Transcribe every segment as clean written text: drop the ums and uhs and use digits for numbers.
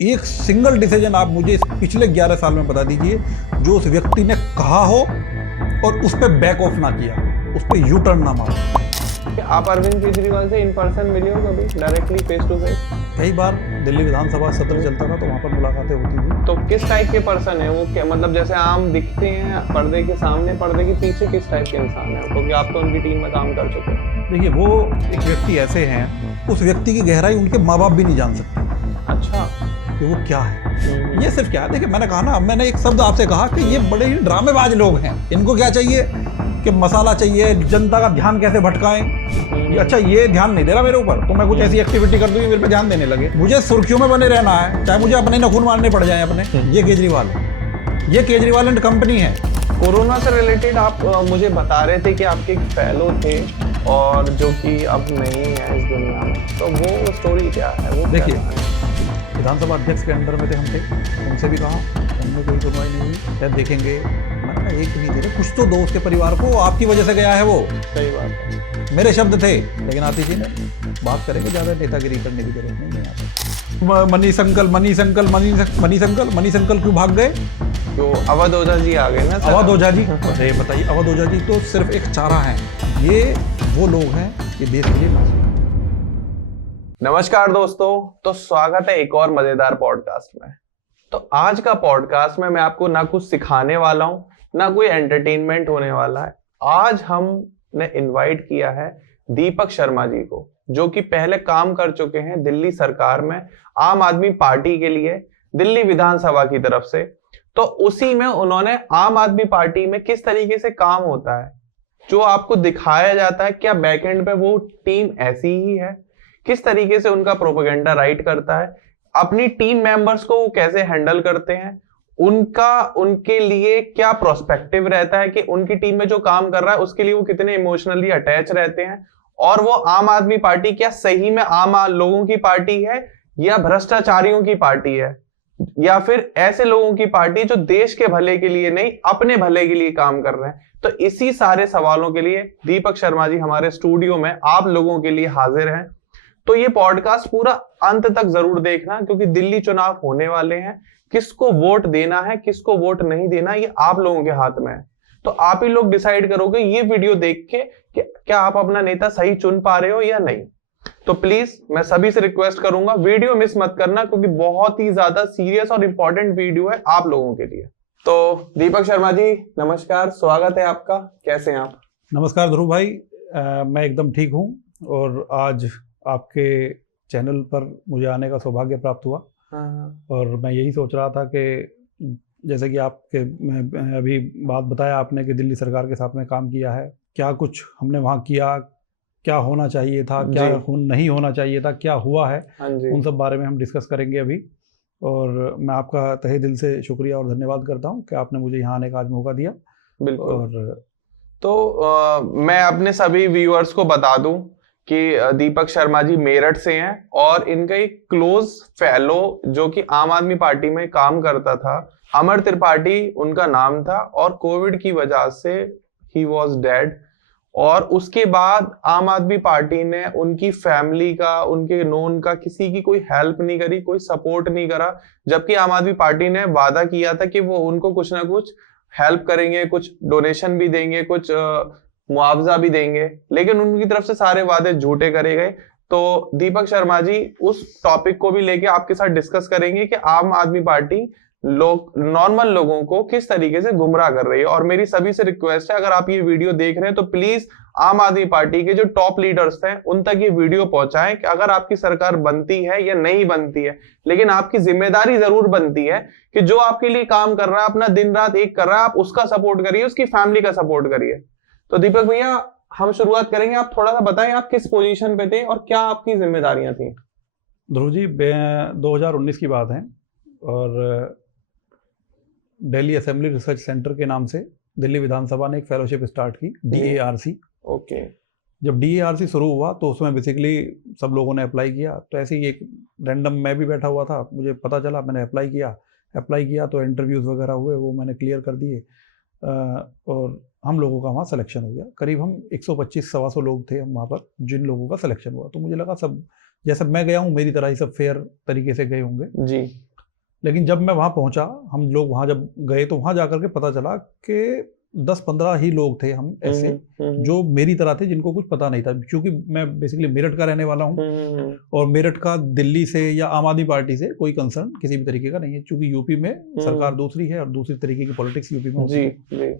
एक single decision आप मुझे इस पिछले 11 साल में बता दीजिए जो उस व्यक्ति ने कहा हो और उस पर बैक ऑफ ना किया, उस पर यू टर्न ना मारा। आप अरविंद केजरीवाल से इन पर्सन मिले हो कभी, डायरेक्टली फेस टू फेस? कई बार दिल्ली विधानसभा सत्र चलता था तो वहाँ पर मुलाकातें होती थी। तो किस टाइप के पर्सन है वो? क्या मतलब जैसे आम दिखते हैं पर्दे के सामने, पर्दे के पीछे किस टाइप के इंसान है? क्योंकि आप तो उनकी टीम में काम कर चुके हैं। देखिए, वो एक व्यक्ति ऐसे हैं, उस व्यक्ति की गहराई उनके माँ बाप भी नहीं जान सकते। अच्छा, कि वो क्या है, ये सिर्फ क्या है। देखिए, मैंने कहा ना, मैंने एक शब्द आपसे कहा कि ये बड़े ही ड्रामेबाज लोग हैं। इनको क्या चाहिए कि मसाला चाहिए, जनता का ध्यान कैसे भटकाएं। अच्छा, ये ध्यान नहीं दे रहा मेरे ऊपर, तो मैं कुछ ऐसी एक्टिविटी कर दूं मेरे पे ध्यान देने लगे। मुझे सुर्खियों में बने रहना है, चाहे मुझे अपने नखून मारने पड़ जाए अपने। ये केजरीवाल है, ये केजरीवाल एंड कंपनी है। कोरोना से रिलेटेड आप मुझे बता रहे थे कि आपके एक फेलो थे और जो कि अब नहीं है इस दुनिया में, तो वो स्टोरी क्या है? वो देखिए, विधानसभा अध्यक्ष के अंडर में थे हम, थे उनसे भी कहा, उनमें कोई सुनवाई नहीं हुई। शायद देखेंगे, मैंने एक नहीं दे रहे, कुछ तो दो उसके परिवार को, आपकी वजह से गया है वो। सही बात है, मेरे शब्द थे, लेकिन आतिश जी ने बात करेंगे, ज़्यादा नेतागिरी करने की जरूरत नहीं है। मनीष अंकल क्यों भाग गए? तो अवध ओझा जी आ गए ना। अवध ओझा जी, अरे बताइए, अवध ओझा जी तो सिर्फ एक चारा है। ये वो लोग हैं ये देश के लिए। नमस्कार दोस्तों, तो स्वागत है एक और मजेदार पॉडकास्ट में। तो आज का पॉडकास्ट में मैं आपको ना कुछ सिखाने वाला हूं, ना कोई एंटरटेनमेंट होने वाला है। आज हमने इनवाइट किया है दीपक शर्मा जी को, जो कि पहले काम कर चुके हैं दिल्ली सरकार में आम आदमी पार्टी के लिए, दिल्ली विधानसभा की तरफ से। तो उसी में उन्होंने आम आदमी पार्टी में किस तरीके से काम होता है, जो आपको दिखाया जाता है, क्या बैकएंड पे वो टीम ऐसी ही है, किस तरीके से उनका प्रोपेगेंडा राइट करता है, अपनी टीम मेंबर्स को वो कैसे हैंडल करते हैं, उनके लिए क्या प्रोस्पेक्टिव रहता है कि उनकी टीम में जो काम कर रहा है उसके लिए वो कितने इमोशनली अटैच रहते हैं, और वो आम आदमी पार्टी क्या सही में आम लोगों की पार्टी है या भ्रष्टाचारियों की पार्टी है, या फिर ऐसे लोगों की पार्टी जो देश के भले के लिए नहीं अपने भले के लिए काम कर रहे हैं। तो इसी सारे सवालों के लिए दीपक शर्मा जी हमारे स्टूडियो में आप लोगों के लिए हाजिर हैं। तो ये पॉडकास्ट पूरा अंत तक जरूर देखना, क्योंकि दिल्ली चुनाव होने वाले हैं। किसको वोट देना है, किसको वोट नहीं देना, ये आप लोगों के हाथ में है। तो आप ही लोग डिसाइड करोगे ये वीडियो देख के कि क्या आप अपना नेता सही चुन पा रहे हो या नहीं। तो प्लीज मैं सभी से रिक्वेस्ट करूंगा, वीडियो मिस मत करना, क्योंकि बहुत ही ज्यादा सीरियस और इंपॉर्टेंट वीडियो है आप लोगों के लिए। तो दीपक शर्मा जी नमस्कार, स्वागत है आपका। कैसे हैं आप? नमस्कार ध्रुव भाई, मैं एकदम ठीक हूँ और आज आपके चैनल पर मुझे आने का सौभाग्य प्राप्त हुआ। और मैं यही सोच रहा था कि जैसे कि आपके अभी बात बताया आपने कि दिल्ली सरकार के साथ में काम किया है, क्या कुछ हमने वहाँ किया, क्या होना चाहिए था, क्या नहीं होना चाहिए था, क्या हुआ है, उन सब बारे में हम डिस्कस करेंगे अभी। और मैं आपका तहे दिल से शुक्रिया और धन्यवाद करता हूँ कि आपने मुझे यहाँ आने का आज मौका दिया। बिल्कुल। और तो मैं अपने सभी व्यूअर्स को बता दूं कि दीपक शर्मा जी मेरठ से हैं और इनका एक क्लोज फेलो जो कि आम आदमी पार्टी में काम करता था, अमर त्रिपाठी उनका नाम था, और कोविड की वजह से ही वॉज डेड। और उसके बाद आम आदमी पार्टी ने उनकी फैमिली का, उनके नोन का किसी की कोई हेल्प नहीं करी, कोई सपोर्ट नहीं करा, जबकि आम आदमी पार्टी ने वादा किया था कि वो उनको कुछ ना कुछ हेल्प करेंगे, कुछ डोनेशन भी देंगे, कुछ मुआवजा भी देंगे, लेकिन उनकी तरफ से सारे वादे झूठे करे गए। तो दीपक शर्मा जी उस टॉपिक को भी लेके आपके साथ डिस्कस करेंगे कि आम आदमी पार्टी लोग, नॉर्मल लोगों को किस तरीके से गुमराह कर रही है। और मेरी सभी से रिक्वेस्ट है, अगर आप ये वीडियो देख रहे हैं तो प्लीज आम आदमी पार्टी के जो टॉप लीडर्स हैं उन तक ये वीडियो पहुंचाएं कि अगर आपकी सरकार बनती है या नहीं बनती है, लेकिन आपकी जिम्मेदारी जरूर बनती है कि जो आपके लिए काम कर रहा है, अपना दिन रात एक कर रहा है, आप उसका सपोर्ट करिए, उसकी फैमिली का सपोर्ट करिए। तो दीपक भैया हम शुरुआत करेंगे, आप थोड़ा सा बताएं आप किस पोजीशन पे थे और क्या आपकी जिम्मेदारियां थी। ध्रुव जी, 2019 की बात है और दिल्ली असेंबली रिसर्च सेंटर के नाम से दिल्ली विधानसभा ने एक फेलोशिप स्टार्ट की, DARC। ओके। जब DARC शुरू हुआ तो उसमें बेसिकली सब लोगों ने अप्लाई किया। तो ऐसे ही एक रैंडम मैं भी बैठा हुआ था, मुझे पता चला, मैंने अप्लाई किया तो इंटरव्यूज़ वगैरह हुए, वो मैंने क्लियर कर दिए और हम लोगों का वहाँ सिलेक्शन हो गया। करीब हम 125 सवा सौ लोग थे हम वहाँ पर, जिन लोगों का सिलेक्शन हुआ। तो मुझे लगा सब जैसे मैं गया हूँ मेरी तरह ही सब फेयर तरीके से गए होंगे जी। लेकिन जब मैं वहाँ पहुँचा, हम लोग वहाँ जब गए तो वहाँ जाकर के पता चला कि 10-15 ही लोग थे हम ऐसे जो मेरी तरह थे, जिनको कुछ पता नहीं था। क्योंकि मैं बेसिकली मेरठ का रहने वाला हूँ और मेरठ का दिल्ली से या आम आदमी पार्टी से कोई कंसर्न किसी भी तरीके का नहीं है, क्योंकि यूपी में सरकार दूसरी है और दूसरी तरीके की पॉलिटिक्स यूपी में होती है।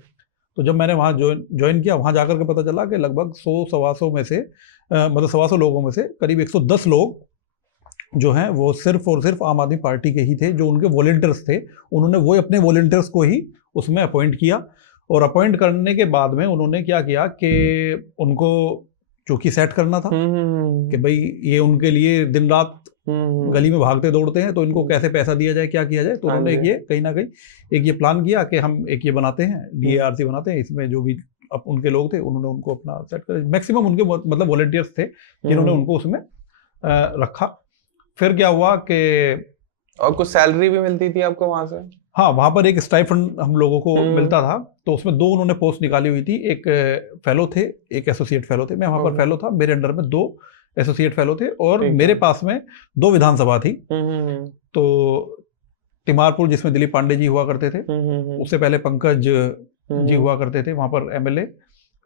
तो जब मैंने वहाँ ज्वाइन किया, वहाँ जाकर के पता चला कि लगभग 100-125 में से मतलब 125 लोगों में से करीब 110 लोग जो हैं वो सिर्फ और सिर्फ आम आदमी पार्टी के ही थे, जो उनके वॉलंटियर्स थे। उन्होंने वो अपने वॉलंटियर्स को ही उसमें अपॉइंट किया और अपॉइंट करने के बाद में उन्होंने क्या किया कि उनको चौकी सेट करना था कि भाई ये उनके लिए दिन रात गली में भागते दौड़ते हैं, तो इनको कैसे पैसा दिया जाए, क्या किया जाए। तो उन्होंने ये कहीं ना कहीं एक ये प्लान किया कि हम एक ये बनाते हैं, DARC बनाते हैं, इसमें जो भी अब उनके लोग थे उन्होंने उनको अपना सेट कर, मैक्सिमम उनके मतलब वॉलंटियर्स थे जिन्होंने उनको उसमें रखा। फिर क्या हुआ कि और कुछ सैलरी भी मिलती थी आपको वहां से? हाँ, वहाँ पर एक स्टाइफंड हम लोगों को मिलता था। तो उसमें 2 उन्होंने पोस्ट निकाली हुई थी, एक फेलो थे, एक एसोसिएट फेलो थे। मैं वहाँ पर फेलो था, मेरे अंडर में 2 एसोसिएट फेलो थे और मेरे पास में 2 विधानसभा थी। तो तिमारपुर जिसमें दिलीप पांडे जी हुआ करते थे, उससे पहले पंकज जी हुआ करते थे वहाँ पर MLA।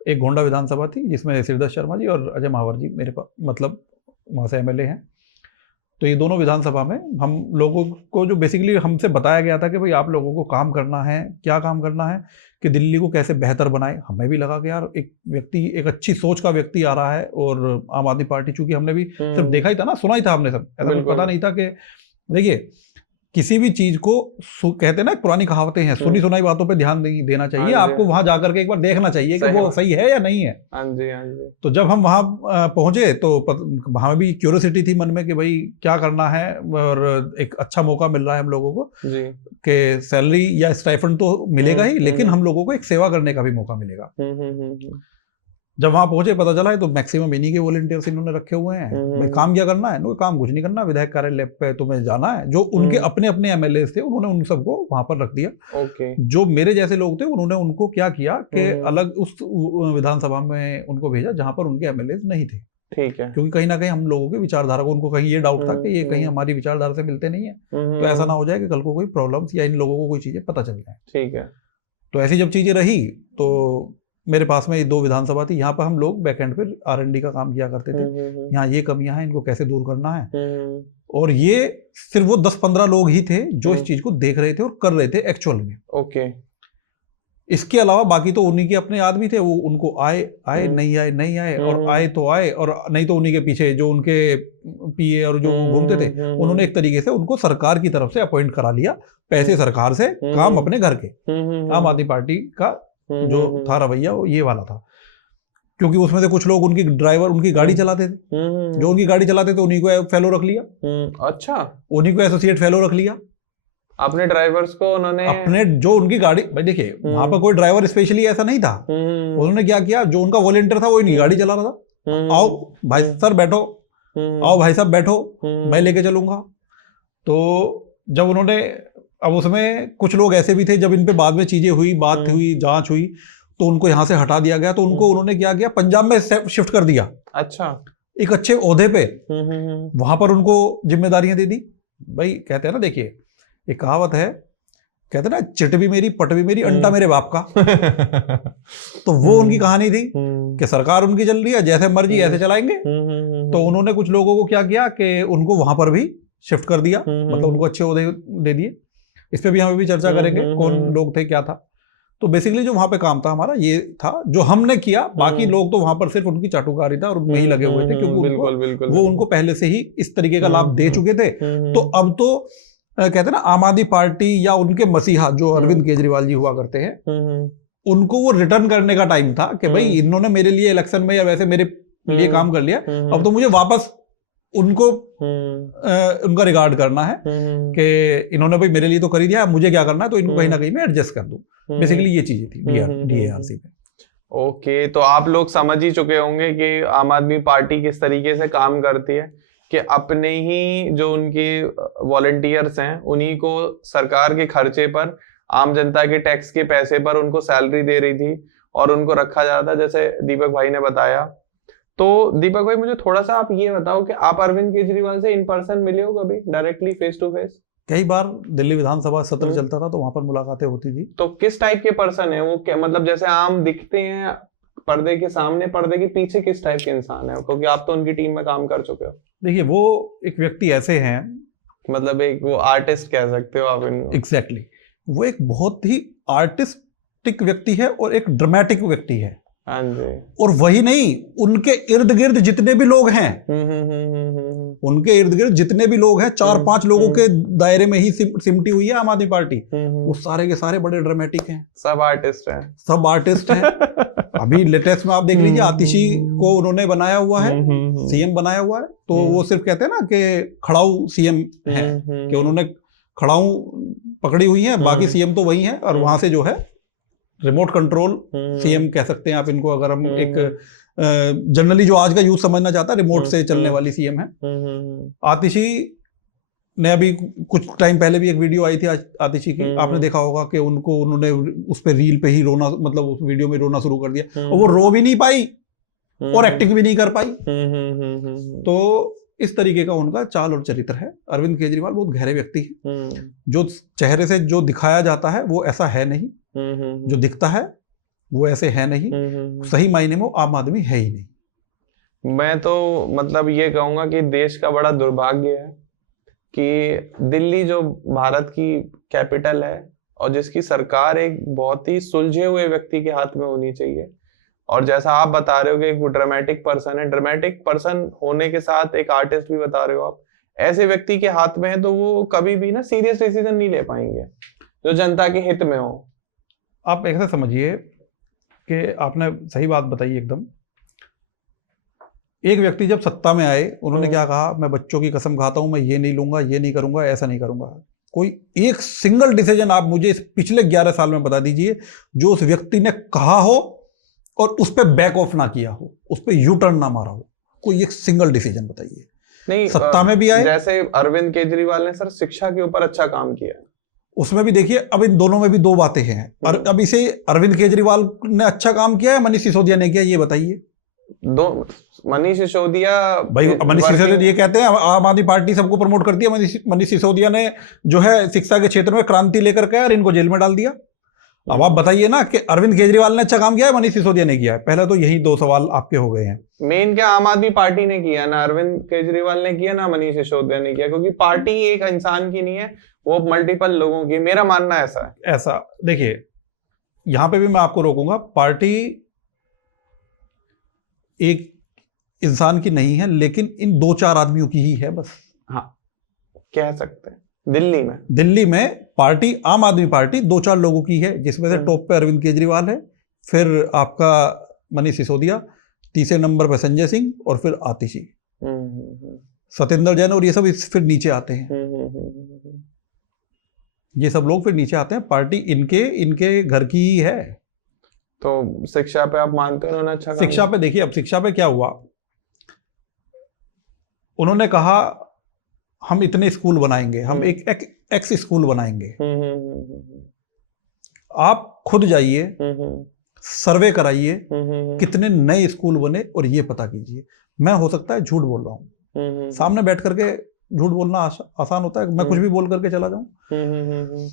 एक गोंडा विधानसभा थी जिसमें शिवदास शर्मा जी और अजय महावर जी मेरे पास मतलब वहाँ से MLA हैं। तो ये दोनों विधानसभा में हम लोगों को जो बेसिकली हमसे बताया गया था कि भाई आप लोगों को काम करना है, क्या काम करना है कि दिल्ली को कैसे बेहतर बनाए। हमें भी लगा कि यार एक व्यक्ति, एक अच्छी सोच का व्यक्ति आ रहा है और आम आदमी पार्टी, चूंकि हमने भी सिर्फ देखा ही था ना, सुना ही था हमने सब, ऐसा पता नहीं था कि देखिए किसी भी चीज को कहते हैं ना, पुरानी कहावतें हैं, सुनी सुनाई बातों पे ध्यान देना चाहिए। आपको वहां जाकर के एक बार देखना चाहिए कि वो सही है या नहीं है। तो जब हम वहां पहुंचे तो वहां भी क्यूरियोसिटी थी मन में कि भाई क्या करना है, और एक अच्छा मौका मिल रहा है हम लोगों को कि सैलरी या स्टाइफंड तो मिलेगा ही, लेकिन हम लोगों को एक सेवा करने का भी मौका मिलेगा। जब वहां पहुंचे पता चला है तो मैक्सिमम इन्हीं के वॉलंटियर्स इन्होंने रखे हुए हैं। भाई काम क्या करना है? काम कुछ नहीं करना, विधायक कार्यालय पे तुम्हें जाना है। जो उनके अपने अपने MLA थे उन्होंने उन सबको वहां पर रख दिया। जो मेरे जैसे लोग थे उन्होंने उनको क्या किया कि अलग उस विधानसभा में उनको भेजा जहां पर उनके MLA नहीं थे। ठीक है। क्योंकि कहीं ना कहीं हम लोगों की विचारधारा को, उनको कहीं ये डाउट था कि ये कहीं हमारी विचारधारा से मिलते नहीं है, तो ऐसा ना हो जाए कि कल को कोई प्रॉब्लम्स या इन लोगों को कोई चीजें पता चल जाए। ठीक है। तो ऐसी जब चीजें रही तो मेरे पास में 2 विधानसभा थी, यहाँ पर हम लोग बैकएंड पे R&D का काम किया करते थे। यहाँ ये कमियां हैं, इनको कैसे दूर करना है। और ये सिर्फ वो 10-15 लोग ही थे जो इस चीज को देख रहे थे और कर रहे थे एक्चुअल में। ओके। इसके अलावा बाकी तो उन्हीं के अपने आदमी थे, वो उनको आए नहीं आए और आए और नहीं तो उन्हीं के पीछे जो उनके PA और जो घूमते थे, उन्होंने एक तरीके से उनको सरकार की तरफ से अपॉइंट करा लिया, पैसे सरकार से, काम अपने घर के। आम आदमी पार्टी का जो था रवैया वो ये वाला था, क्योंकि उसमें से कुछ लोग उनकी ड्राइवर, उनकी गाड़ी चलाते थे, जो उनकी गाड़ी चलाते थे उन्हीं को फेलो रख लिया। अच्छा। उन्हीं को एसोसिएट फेलो रख लिया। अपने ड्राइवर्स को उन्होंने अपने जो उनकी गाड़ी, भाई देखिए वहां पर कोई ड्राइवर स्पेशली ऐसा नहीं था। उन्होंने क्या किया, जो उनका वॉलंटियर था वो इनकी गाड़ी चला रहा था। आओ भाई सर बैठो, आओ भाई साहब बैठो, मैं लेके चलूंगा। तो जब उन्होंने, अब उसमें कुछ लोग ऐसे भी थे जब इन पे बाद में चीजें हुई, बात हुई, जांच हुई, तो उनको यहाँ से हटा दिया गया। तो उनको उन्होंने क्या किया, पंजाब में शिफ्ट कर दिया। अच्छा। एक अच्छे ओहदे पे वहां पर उनको जिम्मेदारियां दे दी। भाई कहते हैं ना, देखिए एक कहावत है, कहते हैं ना, चिट भी मेरी पट भी मेरी, अंडा मेरे बाप का। तो वो उनकी कहानी थी कि सरकार उनकी चल रही है, जैसे मर्जी ऐसे चलाएंगे। तो उन्होंने कुछ लोगों को क्या किया कि उनको वहां पर भी शिफ्ट कर दिया, मतलब उनको अच्छे ओहदे दे दिए। इस पे भी हम भी चर्चा करेंगे कौन लोग थे, क्या था। तो बेसिकली जो वहां पे काम था हमारा ये था जो हमने किया। बाकी लोग तो वहां पर सिर्फ उनकी चाटुकारी था और उनमें ही लगे हुए थे, क्योंकि वो उनको पहले से ही इस तरीके का लाभ दे चुके थे। तो अब तो कहते हैं ना, आम आदमी पार्टी या उनके मसीहा जो अरविंद केजरीवाल जी हुआ करते हैं, उनको वो रिटर्न करने का टाइम था कि भाई इन्होंने मेरे लिए इलेक्शन में या वैसे मेरे लिए काम कर लिया, अब तो मुझे वापस उनको उनका रिगार्ड करना है कि इन्होंने भाई मेरे लिए तो कर ही दिया, मुझे क्या करना है, तो इनको कहीं ना कहीं मैं एडजस्ट कर दूं। बेसिकली ये चीजें थी DARC में। ओके, तो आप लोग समझ ही चुके होंगे कि आम आदमी पार्टी किस तरीके से काम करती है, कि अपने ही जो उनके वॉलंटियर्स हैं उन्हीं को सरकार के खर्चे पर, आम जनता के टैक्स के पैसे पर उनको सैलरी दे रही थी और उनको रखा जाता, जैसे दीपक भाई ने बताया। तो दीपक भाई मुझे थोड़ा सा आप ये बताओ कि आप अरविंद केजरीवाल से इन पर्सन मिले हो कभी, डायरेक्टली फेस टू फेस? कई बार दिल्ली विधानसभा सत्र चलता था तो वहां पर मुलाकातें होती थी। तो किस टाइप के पर्सन है वो? क्या मतलब जैसे आम दिखते हैं पर्दे के सामने, पर्दे के पीछे किस टाइप के इंसान है? क्योंकि आप तो उनकी टीम में काम कर चुके हो। देखिए, वो एक व्यक्ति ऐसे हैं, मतलब एक वो आर्टिस्ट कह सकते हो आप इनको। एग्जैक्टली वो एक बहुत ही आर्टिस्टिक व्यक्ति है और एक ड्रामेटिक व्यक्ति है। हाँ जी। और वही नहीं, उनके इर्द गिर्द जितने भी लोग हैं, उनके इर्द गिर्द जितने भी लोग हैं, 4-5 लोगों के दायरे में ही सिमटी हुई है आम आदमी पार्टी। वो सारे के सारे बड़े ड्रामेटिक हैं, सब आर्टिस्ट हैं, सब आर्टिस्ट हैं। अभी लेटेस्ट में आप देख लीजिए, आतिशी को उन्होंने बनाया हुआ है, सीएम बनाया हुआ है। तो वो सिर्फ कहते हैं ना कि खड़ाऊ सीएम है, कि उन्होंने खड़ाऊ पकड़ी हुई है, बाकी सीएम तो वही है। और वहां से जो है रिमोट कंट्रोल सीएम कह सकते हैं आप इनको, अगर हम एक जनरली जो आज का यूथ समझना चाहता है, रिमोट से चलने वाली सीएम है। आतिशी ने अभी कुछ टाइम पहले भी एक वीडियो आई थी आतिशी की, आपने देखा होगा कि उन्होंने उस पे रील पे ही रोना, मतलब उस वीडियो में रोना शुरू कर दिया, और वो रो भी नहीं पाई और एक्टिंग भी नहीं कर पाई। तो इस तरीके का उनका चाल और चरित्र है। अरविंद केजरीवाल बहुत गहरे व्यक्ति है। जो चेहरे से जो दिखाया जाता है वो ऐसा है नहीं, जो दिखता है वो ऐसे है नहीं। सही मायने में आम आदमी है ही नहीं। मैं तो मतलब ये कहूंगा कि देश का बड़ा दुर्भाग्य है कि दिल्ली जो भारत की कैपिटल है और जिसकी सरकार एक बहुत ही सुलझे हुए व्यक्ति के हाथ में होनी चाहिए, और जैसा आप बता रहे हो कि एक ड्रामेटिक पर्सन है, ड्रामेटिक पर्सन होने के साथ एक आर्टिस्ट भी बता रहे हो आप, ऐसे व्यक्ति के हाथ में है तो वो कभी भी ना सीरियस डिसीजन नहीं ले पाएंगे जो जनता के हित में हो। आप ऐसा समझिए कि आपने सही बात बताई एकदम। एक व्यक्ति जब सत्ता में आए, उन्होंने क्या कहा, मैं बच्चों की कसम खाता हूं, मैं ये नहीं लूंगा, ये नहीं करूंगा, ऐसा नहीं करूंगा। कोई एक सिंगल डिसीजन आप मुझे इस पिछले 11 साल में बता दीजिए जो उस व्यक्ति ने कहा हो और उस पर बैक ऑफ ना किया हो, उस पर यू टर्न ना मारा हो। कोई एक सिंगल डिसीजन बताइए। नहीं, सत्ता में भी आए, जैसे अरविंद केजरीवाल ने सर शिक्षा के ऊपर अच्छा काम किया, उसमें भी देखिए, अब इन दोनों में भी दो बातें हैं। और अब इसे अरविंद केजरीवाल ने अच्छा काम किया है, मनीष सिसोदिया ने किया, ये बताइए। दो, मनीष सिसोदिया, भाई मनीष सिसोदिया ये कहते हैं आम आदमी पार्टी सबको प्रमोट करती है। मनीष सिसोदिया ने जो है शिक्षा के क्षेत्र में क्रांति लेकर के और इनको जेल में डाल दिया। अब आप बताइए ना कि अरविंद केजरीवाल ने अच्छा काम किया है, मनीष सिसोदिया ने किया है? पहले तो यही दो सवाल आपके हो गए हैं। मेन क्या आम आदमी पार्टी ने किया, ना अरविंद केजरीवाल ने किया, ना मनीष सिसोदिया ने किया, क्योंकि पार्टी एक इंसान की नहीं है, वो मल्टीपल लोगों की। मेरा मानना ऐसा है। ऐसा देखिए, यहां पे भी मैं आपको रोकूंगा। पार्टी एक इंसान की नहीं है, लेकिन इन 2-4 आदमियों की ही है बस। हाँ, कह सकते हैं। दिल्ली में पार्टी, आम आदमी पार्टी 2-4 लोगों की है, जिसमें से टॉप पे अरविंद केजरीवाल है, फिर आपका मनीष सिसोदिया, तीसरे नंबर पे संजय सिंह, और फिर आतिशी, सत्येंद्र जैन, और ये सब फिर नीचे आते हैं। ये सब लोग फिर नीचे आते हैं। पार्टी इनके घर की ही है। तो शिक्षा पे आप मानते हो उन्होंने अच्छा? शिक्षा पे देखिए, अब शिक्षा पे क्या हुआ, उन्होंने कहा हम इतने स्कूल बनाएंगे, हम एक एक्स स्कूल बनाएंगे। आप खुद जाइए, सर्वे कराइए, कितने नए स्कूल बने और ये पता कीजिए। मैं हो सकता है झूठ बोल रहा हूं, सामने बैठ करके झूठ बोलना आसान होता है, मैं कुछ भी बोल करके चला जाऊं।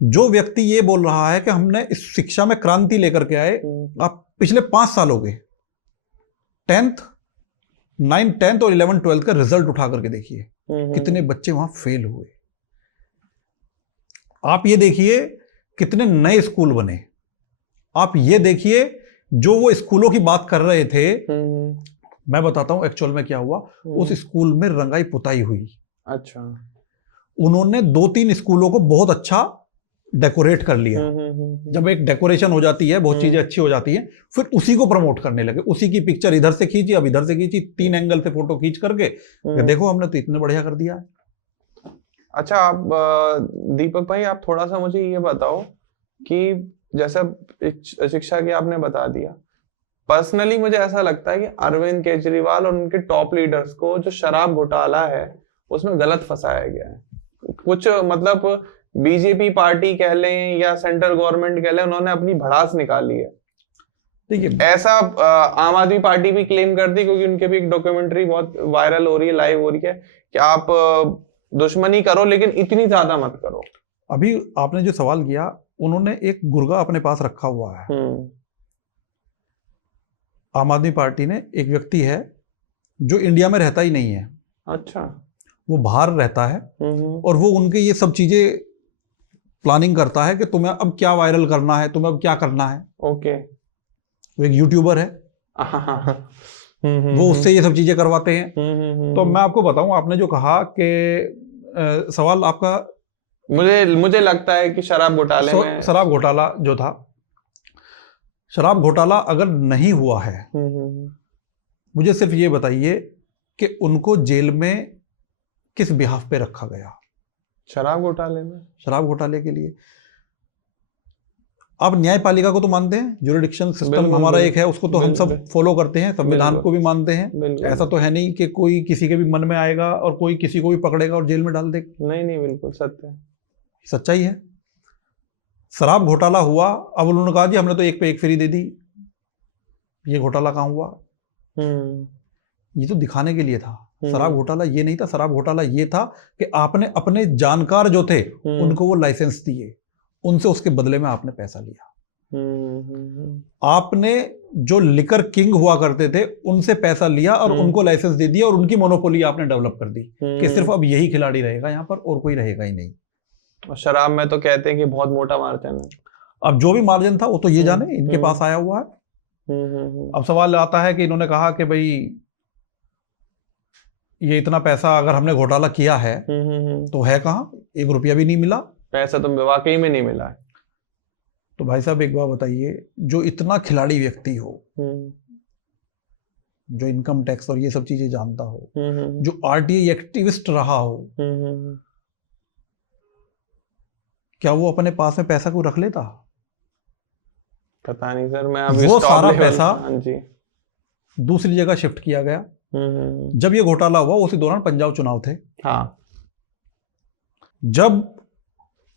जो व्यक्ति ये बोल रहा है कि हमने इस शिक्षा में क्रांति लेकर के आए, आप पिछले 5 साल हो गए, 10th, 9th, 10th और 11th, 12th का रिजल्ट उठा करके देखिए, कितने बच्चे वहां फेल हुए। आप ये देखिए कितने नए स्कूल बने। आप ये देखिए जो वो स्कूलों की बात कर रहे थे, मैं बताता हूं एक्चुअल में क्या हुआ। उस स्कूल में रंगाई पुताई हुई। अच्छा। उन्होंने 2-3 स्कूलों को बहुत अच्छा डेकोरेट कर लिया। जब एक डेकोरेशन हो जाती है, बहुत चीजें अच्छी हो जाती हैं, फिर उसी को प्रमोट करने लगे। उसी की पिक्चर इधर से खींची, अब इधर से खींची, 3 एंगल से फोटो खींच करके देखो हमने तो इतने बढ़िया कर दिया है। अच्छा, आप दीपक भाई, आप थोड़ा सा मुझे ये बताओ कि जैसा शिक्षा की आपने बता दिया, पर्सनली मुझे ऐसा लगता है कि अरविंद केजरीवाल और उनके टॉप लीडर्स को जो शराब घोटाला है उसमें गलत फंसाया गया है। कुछ मतलब बीजेपी पार्टी कह लें या सेंट्रल गवर्नमेंट कह लें, उन्होंने अपनी भड़ास निकाली है। देखिए ऐसा आम आदमी पार्टी भी क्लेम करती है, क्योंकि उनके भी एक डॉक्यूमेंट्री बहुत वायरल हो रही है, लाइव हो रही है, कि आप दुश्मनी करो लेकिन इतनी ज्यादा मत करो। अभी आपने जो सवाल किया, उन्होंने एक गुर्गा अपने पास रखा हुआ है। आम आदमी पार्टी ने एक व्यक्ति है जो इंडिया में रहता ही नहीं है। अच्छा। वो बाहर रहता है और वो उनके ये सब चीजें प्लानिंग करता है कि तुम्हें अब क्या वायरल करना है, तुम्हें अब क्या करना है। ओके। वो एक यूट्यूबर है, वो उससे ये सब चीजें करवाते हैं। तो मैं आपको बताऊं, आपने जो कहा कि सवाल आपका, मुझे लगता है कि शराब घोटाले में, शराब घोटाला जो था, शराब घोटाला अगर नहीं हुआ है, मुझे सिर्फ ये बताइए कि उनको जेल में किस बिहाफ पे रखा गया? शराब घोटाले में, शराब घोटाले के लिए। आप न्यायपालिका को तो मानते हैं, ज्यूरिडिक्शन सिस्टम हमारा एक है, उसको तो हम सब फॉलो करते हैं, संविधान को भी मानते हैं। ऐसा तो है नहीं कि कोई किसी के भी मन में आएगा और कोई किसी को भी पकड़ेगा और जेल में डाल देगा। नहीं, बिल्कुल सत्य है, सच्चाई है। शराब घोटाला हुआ, अब उन्होंने कहा जी हमने तो एक पे एक फ्री दे दी। ये घोटाला कहाँ हुआ? ये तो दिखाने के लिए था। शराब घोटाला ये नहीं था। शराब घोटाला ये था कि आपने अपने जानकार जो थे उनको वो लाइसेंस दिए, उनसे उसके बदले में आपने पैसा लिया। आपने जो लिकर किंग हुआ करते थे उनसे पैसा लिया और उनको लाइसेंस दे दिया और उनकी मोनोपोली आपने डेवलप कर दी कि सिर्फ अब यही खिलाड़ी रहेगा यहाँ पर और कोई रहेगा ही नहीं। शराब में तो कहते हैं कि बहुत मोटा मार्जिन है। अब जो भी मार्जिन था वो तो ये जाने, इनके पास आया हुआ है। अब सवाल आता है कि इन्होंने कहा कि भाई ये इतना पैसा अगर हमने घोटाला किया है तो है कहाँ? 1 रुपया भी नहीं मिला। पैसा तो वाकई में नहीं मिला है। तो भाई साहब एक बात बताइए, जो इतना खिलाड़ी व्यक्ति हो, जो इनकम टैक्स और ये सब चीजें जानता हो, जो आरटीआई एक्टिविस्ट रहा हो, क्या वो अपने पास में पैसा को रख लेता? पता नहीं सर, मैं अभी वो सारा पैसा जी दूसरी जगह शिफ्ट किया गया। जब ये घोटाला हुआ उसी दौरान पंजाब चुनाव थे। हाँ। जब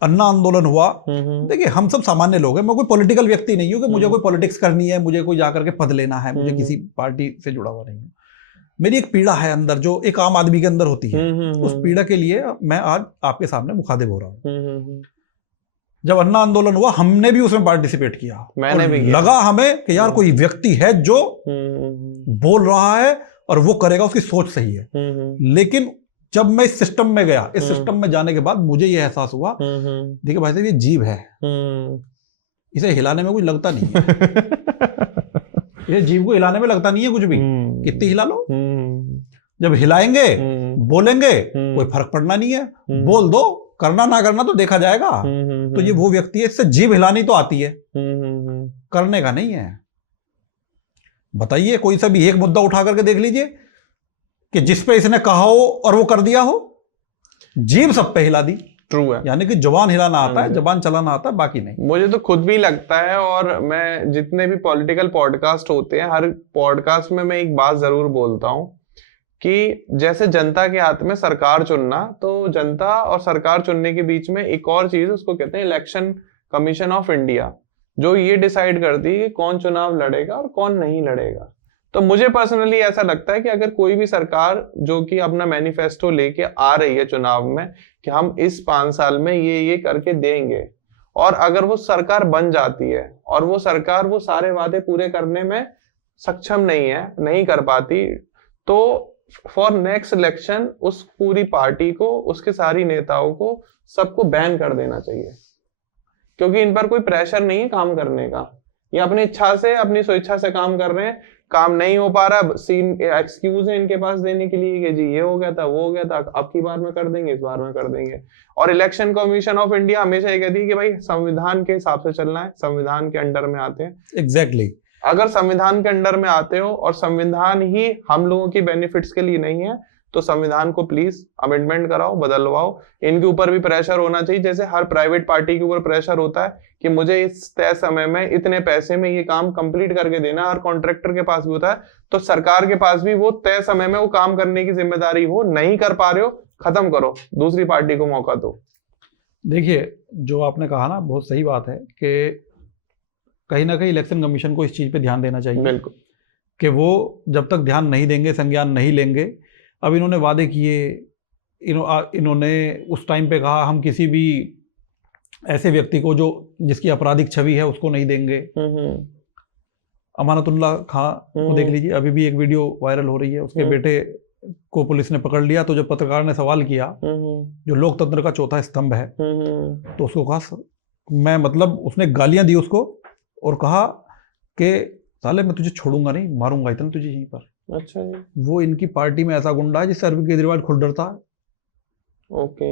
अन्ना आंदोलन हुआ, देखिए हम सब सामान्य लोग हैं, मैं कोई पॉलिटिकल व्यक्ति नहीं हूं कि मुझे कोई पॉलिटिक्स करनी है, मुझे कोई जाकर के पद लेना है, मुझे किसी पार्टी से जुड़ा हुआ नहीं हूं। मेरी एक पीड़ा है अंदर जो एक आम आदमी के अंदर होती है। उस पीड़ा के लिए मैं आज आपके सामने मुखातिब हो रहा हूं। जब अन्ना आंदोलन हुआ हमने भी उसमें पार्टिसिपेट किया। मैंने भी लगा हमें कि यार कोई व्यक्ति है जो बोल रहा है और वो करेगा, उसकी सोच सही है। लेकिन जब मैं इस सिस्टम में गया, इस सिस्टम में जाने के बाद मुझे ये एहसास हुआ, देखिए भाई साहब ये जीभ है, इसे हिलाने में कुछ लगता नहीं है। ये जीभ को हिलाने में लगता नहीं है कुछ भी, कितनी हिला लो। जब हिलाएंगे, बोलेंगे, कोई फर्क पड़ना नहीं है। बोल दो, करना ना करना तो देखा जाएगा। तो ये वो व्यक्ति है, इससे जीभ हिलानी तो आती है, करने का नहीं है। बताइए कोई सा भी एक मुद्दा उठा करके देख लीजिए कि जिस पे इसने कहा हो और वो कर दिया हो। जीभ सब पे हिला दी। ट्रू है, यानी कि जुबान हिलाना आता है, जुबान चलाना आता है, बाकी नहीं। मुझे तो खुद भी लगता है, और मैं जितने भी पॉलिटिकल पॉडकास्ट होते हैं, हर पॉडकास्ट में मैं एक बात जरूर बोलता हूं कि जैसे जनता के हाथ में सरकार चुनना, तो जनता और सरकार चुनने के बीच में एक और चीज, उसको कहते हैं इलेक्शन कमीशन ऑफ इंडिया, जो ये डिसाइड करती है कि कौन चुनाव लड़ेगा और कौन नहीं लड़ेगा। तो मुझे पर्सनली ऐसा लगता है कि अगर कोई भी सरकार जो कि अपना मैनिफेस्टो लेके आ रही है चुनाव में कि हम इस 5 साल में ये करके देंगे, और अगर वो सरकार बन जाती है और वो सरकार वो सारे वादे पूरे करने में सक्षम नहीं है, नहीं कर पाती, तो फॉर नेक्स्ट इलेक्शन उस पूरी पार्टी को, उसके सारी नेताओं को, सबको बैन कर देना चाहिए। क्योंकि इन पर कोई प्रेशर नहीं है काम करने का, ये अपनी इच्छा से, अपनी स्वेच्छा से काम कर रहे हैं। काम नहीं हो पा रहा, सीन एक्सक्यूज है इनके पास देने के लिए कि जी ये हो गया था, वो हो गया था, अब की बार में कर देंगे, इस बार में कर देंगे। और इलेक्शन कमीशन ऑफ इंडिया हमेशा ये कहती है कि भाई संविधान के हिसाब से चलना है, संविधान के अंडर में आते हैं। एग्जैक्टली। अगर संविधान के अंडर में आते हो और संविधान ही हम लोगों की बेनिफिट्स के लिए नहीं है, तो संविधान को प्लीज अमेंडमेंट कराओ, बदलवाओ। इनके ऊपर भी प्रेशर होना चाहिए, जैसे हर प्राइवेट पार्टी के ऊपर प्रेशर होता है कि मुझे इस तय समय में इतने पैसे में ये काम कंप्लीट करके देना। हर कॉन्ट्रैक्टर के पास भी होता है, तो सरकार के पास भी वो तय समय में वो काम करने की जिम्मेदारी हो। नहीं कर पा रहे हो, खत्म करो, दूसरी पार्टी को मौका दो। देखिए जो आपने कहा ना, बहुत सही बात है कि कहीं ना कहीं इलेक्शन कमीशन को इस चीज़ पे ध्यान देना चाहिए। बिल्कुल। कि वो जब तक ध्यान नहीं देंगे, संज्ञान नहीं लेंगे। अब इन्होंने वादे किए, इन्होंने उस टाइम पे कहा हम किसी भी ऐसे व्यक्ति को जो जिसकी आपराधिक छवि है उसको नहीं देंगे। अमानतुल्लाह खां को देख लीजिए, अभी भी एक वीडियो वायरल हो रही है, उसके बेटे को पुलिस ने पकड़ लिया। तो जब पत्रकार ने सवाल किया, जो लोकतंत्र का चौथा स्तंभ है, तो उसको कहा, मैं मतलब उसने गालियां दी उसको और कहा कि साले मैं तुझे छोड़ूंगा नहीं, मारूंगा इतना तुझे यहीं पर। अच्छा जी। वो इनकी पार्टी में ऐसा गुंडा है जिससे अरविंद केजरीवाल खुद डरता है। ओके।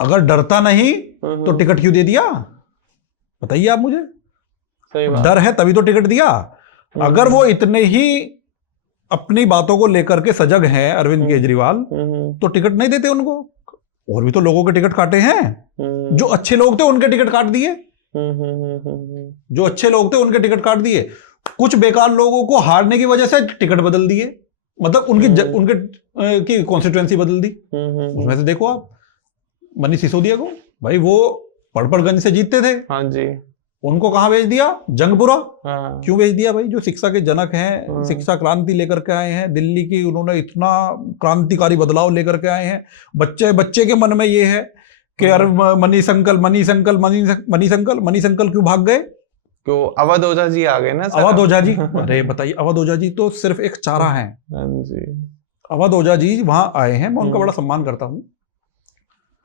अगर डरता नहीं तो टिकट क्यों दे दिया, बताइए आप मुझे। सही बात। डर है तभी तो टिकट दिया। अगर वो इतने ही अपनी बातों को लेकर के सजग हैं अरविंद केजरीवाल, तो टिकट नहीं देते उनको। और भी तो लोगों के टिकट काटे हैं, जो अच्छे लोग थे उनके टिकट काट दिए। जो अच्छे लोग थे उनके टिकट काट दिए। कुछ बेकार लोगों को हारने की वजह से टिकट बदल दिए, मतलब उनके की कॉन्स्टिट्यूएंसी बदल दी। उसमें से देखो आप मनीष सिसोदिया को, भाई वो पड़पड़गंज से जीतते थे। हाँ जी। उनको कहां भेज दिया, जंगपुरा। हाँ। क्यों भेज दिया भाई? जो शिक्षा के जनक हैं, शिक्षा क्रांति लेकर के आए हैं दिल्ली की, उन्होंने इतना क्रांतिकारी बदलाव लेकर के आए हैं। बच्चे के मन में ये है कि अरे मनीष अंकल क्यों भाग गए? क्यों? अवध ओझा जी आ गए ना। अवध ओझा जी, अरे बताइए, अवध ओझा जी तो सिर्फ एक चारा है। हाँ जी। अवध ओझा जी वहां आए हैं, मैं उनका बड़ा सम्मान करता हूँ।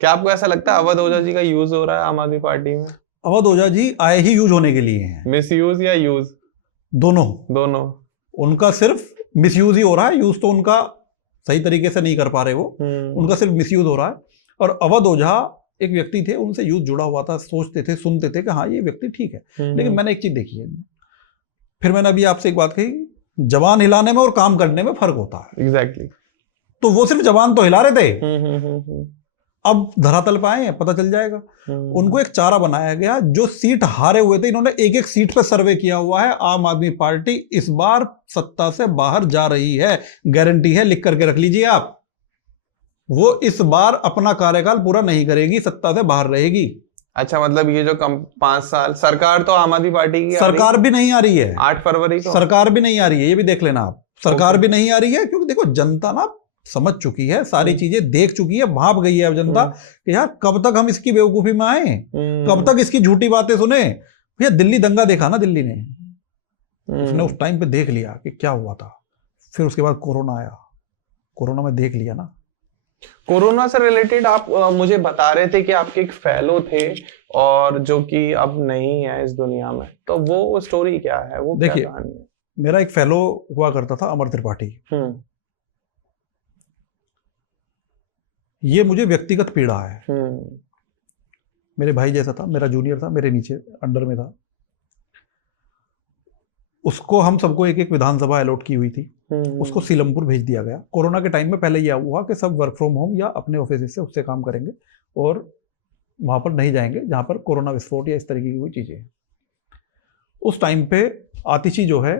क्या आपको ऐसा लगता है अवध ओझा जी का यूज हो रहा है आम आदमी पार्टी में? अवध ओझा जी आए ही यूज होने के लिए हैं। मिस यूज या यूज? दोनों। उनका सिर्फ मिस यूज ही हो रहा है, यूज तो उनका सही तरीके से नहीं कर पा रहे वो, उनका सिर्फ मिस यूज हो रहा है। और अवध ओझा एक व्यक्ति थे, उनसे यूज जुड़ा हुआ था, सोचते थे, सुनते थे कि हाँ ये व्यक्ति ठीक है। लेकिन मैंने एक चीज देखी है, फिर मैंने अभी आपसे एक बात कही, जबान हिलाने में और काम करने में फर्क होता है। एग्जैक्टली। तो वो सिर्फ जबान तो हिला रहे थे, अब धरातल पे आए हैं, पता चल जाएगा। उनको एक चारा बनाया गया, जो सीट हारे हुए थे, इन्होंने एक एक सीट पर सर्वे किया हुआ है। आम आदमी पार्टी इस बार सत्ता से बाहर जा रही है, गारंटी है, लिख करके रख लीजिए आप। वो इस बार अपना कार्यकाल पूरा नहीं करेगी, सत्ता से बाहर रहेगी। अच्छा, मतलब ये जो 5 साल सरकार तो आम आदमी पार्टी की सरकार भी नहीं आ रही है। 8 फरवरी को सरकार भी नहीं आ रही है, ये भी देख लेना आप। सरकार भी नहीं आ रही है क्योंकि देखो जनता ना समझ चुकी है, सारी चीजें देख चुकी है, भाप गई है अब जनता कि यार कब तक हम इसकी बेवकूफी में आए, कब तक इसकी झूठी बातें सुने। भैया दिल्ली दंगा देखा ना, दिल्ली ने, उसने उस टाइम पे देख लिया कि क्या हुआ था। फिर उसके बाद कोरोना आया, कोरोना में देख लिया ना। कोरोना से रिलेटेड आप मुझे बता रहे थे कि आपके एक फेलो थे और जो कि अब नहीं है इस दुनिया में, तो वो स्टोरी क्या है, वो क्या कहानी है? मेरा एक फेलो हुआ करता था, अमर त्रिपाठी। ये मुझे व्यक्तिगत पीड़ा है। मेरे भाई जैसा था, मेरा जूनियर था, मेरे नीचे अंडर में था। उसको हम सबको एक एक विधानसभा अलॉट की हुई थी, उसको सीलमपुर भेज दिया गया। कोरोना के टाइम में पहले यह हुआ कि सब वर्क फ्रॉम होम या अपने ऑफिस से उससे काम करेंगे और वहां पर नहीं जाएंगे जहां पर कोरोना विस्फोट या इस तरीके की कोई चीजें। उस टाइम पे आतिशी जो है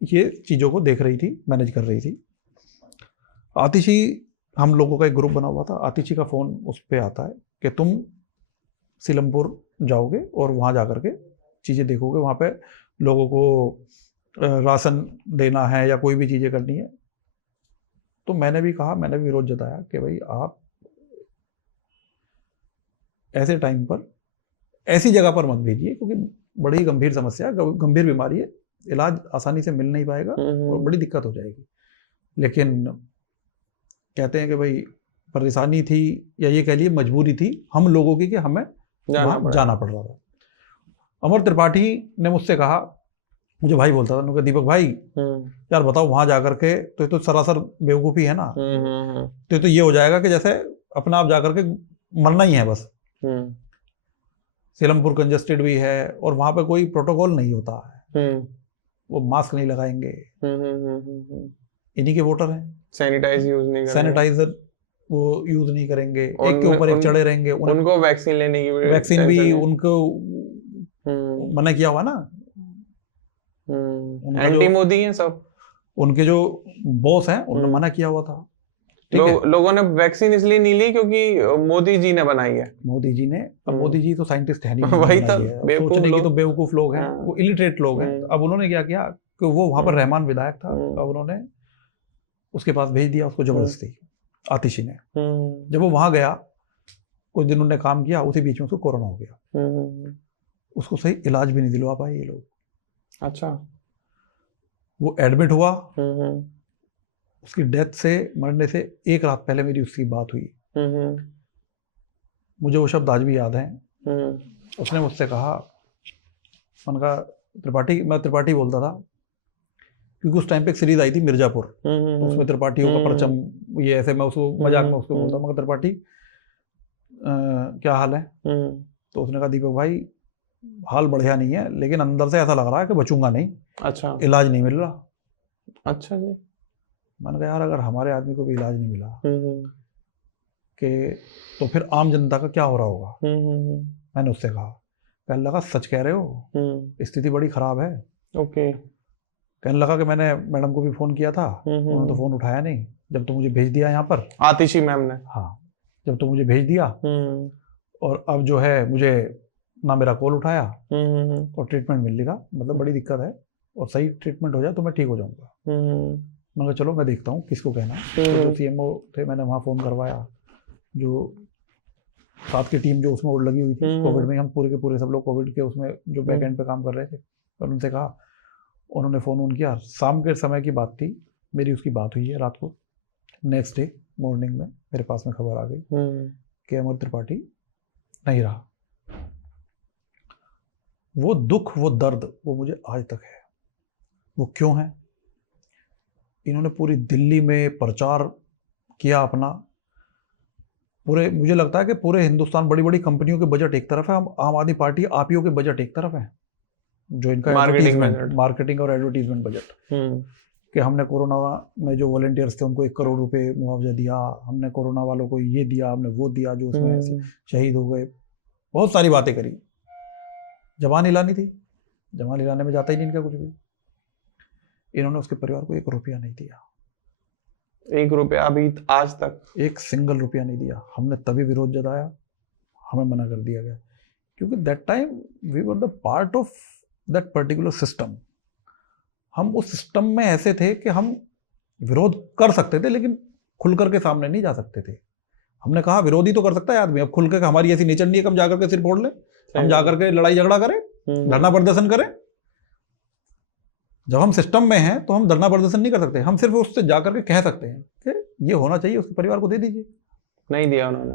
ये चीजों को देख रही थी, मैनेज कर रही थी। आतिशी, हम लोगों का एक ग्रुप बना हुआ था, आतिशी का फोन उस पर आता है कि तुम सीलमपुर जाओगे और वहां जाकर के चीजें देखोगे, वहां पे लोगों को राशन देना है या कोई भी चीजें करनी है। तो मैंने भी कहा, मैंने भी विरोध जताया कि भाई आप ऐसे टाइम पर ऐसी जगह पर मत भेजिए, क्योंकि बड़ी गंभीर समस्या है, गंभीर बीमारी है, इलाज आसानी से मिल नहीं पाएगा और बड़ी दिक्कत हो जाएगी। लेकिन कहते हैं कि भाई परेशानी थी या ये कह लिए मजबूरी थी हम लोगों की कि हमें जाना पड़ रहा था। अमर त्रिपाठी ने मुझसे कहा, मुझे भाई बोलता था, उन्होंने कहा दीपक भाई यार बताओ वहां जाकर के तो सरासर बेवकूफ़ी है ना, तो ये हो जाएगा कि जैसे अपना आप जाकर के मरना ही है बस। सीलमपुर कंजेस्टेड भी है और वहां पे कोई प्रोटोकॉल नहीं होता है, वो मास्क नहीं लगाएंगे, इन्हीं के वोटर हैं, सैनिटाइजर वो यूज नहीं करेंगे, एक के ऊपर एक चढ़े रहेंगे। उनको वैक्सीन लेने की वैक्सीन भी उनको मना किया हुआ ना, एंटी मोदी हैं सब, उनके जो बॉस हैं उन्होंने मना किया हुआ था। लोगों ने वैक्सीन इसलिए नहीं ली क्योंकि मोदी जी ने बनाई है। मोदी जी ने, अब मोदी जी तो साइंटिस्ट है नहीं, वही तो सोचने की तो बेवकूफ लोग हैं, वो इलिटरेट लोग हैं। अब उन्होंने क्या किया कि वो वहां पर रहमान विधायक था, अब उन्होंने उसके पास भेज दिया उसको जबरदस्ती, आतिशी ने। जब वो वहां गया, कुछ दिन उन्होंने काम किया, उसी बीच में उसको कोरोना हो गया। उसको सही इलाज भी नहीं दिलवा पाए ये लोग। अच्छा। वो एडमिट हुआ, उसकी डेथ से, मरने से एक रात पहले मेरी उसकी बात हुई। मुझे वो शब्द आज भी याद है। उसने मुझसे कहा, मैंने कहा त्रिपाठी, मैं त्रिपाठी बोलता था क्योंकि उस टाइम पे एक सीरीज आई थी मिर्जापुर, तो उसमें त्रिपाठियों का परचम, ये ऐसे मैं उसको मजाक में उसको बोलता, मगर त्रिपाठी क्या हाल है? तो उसने कहा दीपक भाई हाल बढ़िया नहीं है, लेकिन अंदर से ऐसा लग रहा है कि बचूंगा नहीं। अच्छा। इलाज नहीं मिल रहा। अच्छा जी। मैंने कहा यार अगर हमारे आदमी को भी इलाज नहीं मिला कि तो फिर आम जनता का क्या हो रहा होगा? मैंने उससे कहा, कहने लगा सच कह रहे हो, स्थिति बड़ी खराब है। ओके। कहने लगा कि मैंने मैडम को भी फोन किया था, उन्होंने तो फोन उठाया नहीं। जब तो मुझे भेज दिया यहाँ पर, आतिशी मैम ने। हाँ, जब तो मुझे भेज दिया, और अब जो है मुझे ना मेरा कॉल उठाया और ट्रीटमेंट मिलने का मतलब बड़ी दिक्कत है, और सही ट्रीटमेंट हो जाए तो मैं ठीक हो जाऊंगा। मैंने कहा चलो मैं देखता हूँ किसको कहना। तो जो सीएमओ थे मैंने वहाँ फ़ोन करवाया, जो साथ की टीम जो उसमें लगी हुई थी कोविड में, हम पूरे के पूरे सब लोग कोविड के उसमें जो बैक एंड पे काम कर रहे थे, और उनसे कहा, उन्होंने फ़ोन ऑन किया। शाम के समय की बात थी, मेरी उसकी बात हुई है रात को। नेक्स्ट डे मॉर्निंग में मेरे पास में खबर आ गई कि अमर त्रिपाठी नहीं रहा। वो दुख, वो दर्द, वो मुझे आज तक है। वो क्यों है? इन्होंने पूरी दिल्ली में प्रचार किया अपना, पूरे, मुझे लगता है कि पूरे हिंदुस्तान, बड़ी बड़ी कंपनियों के बजट एक तरफ है, हम आम आदमी पार्टी आपियों के बजट एक तरफ है, जो इनका मार्केटिंग और एडवर्टीजमेंट बजट, कि हमने कोरोना में जो वॉलंटियर्स थे उनको 1 करोड़ रुपए मुआवजा दिया, हमने कोरोना वालों को ये दिया, हमने वो दिया, जो उसमें शहीद हो गए, बहुत सारी बातें करी। जबान हिलानी थी, जबान हिलाने में जाता ही नहीं इनका कुछ भी। इन्होंने उसके परिवार को 1 रुपया नहीं दिया। 1 रुपया अभी आज तक 1 सिंगल रुपया नहीं दिया। हमने तभी विरोध जताया, हमें मना कर दिया गया, क्योंकि that time we were the part of that particular system. हम उस सिस्टम में ऐसे थे कि हम विरोध कर सकते थे, लेकिन खुल करके सामने नहीं जा सकते थे। हमने कहा विरोधी तो कर सकता है आदमी, अब खुल के, हमारी ऐसी नेचर नहीं है कि हम जाकर के सिर फोड़ लें, हम जाकर के लड़ाई झगड़ा करें, धरना प्रदर्शन करें। जब हम सिस्टम में हैं तो हम धरना प्रदर्शन नहीं कर सकते, हम सिर्फ उससे जाकर के कह सकते हैं कि ये होना चाहिए, उसके परिवार को दे दीजिए। नहीं दिया उन्होंने।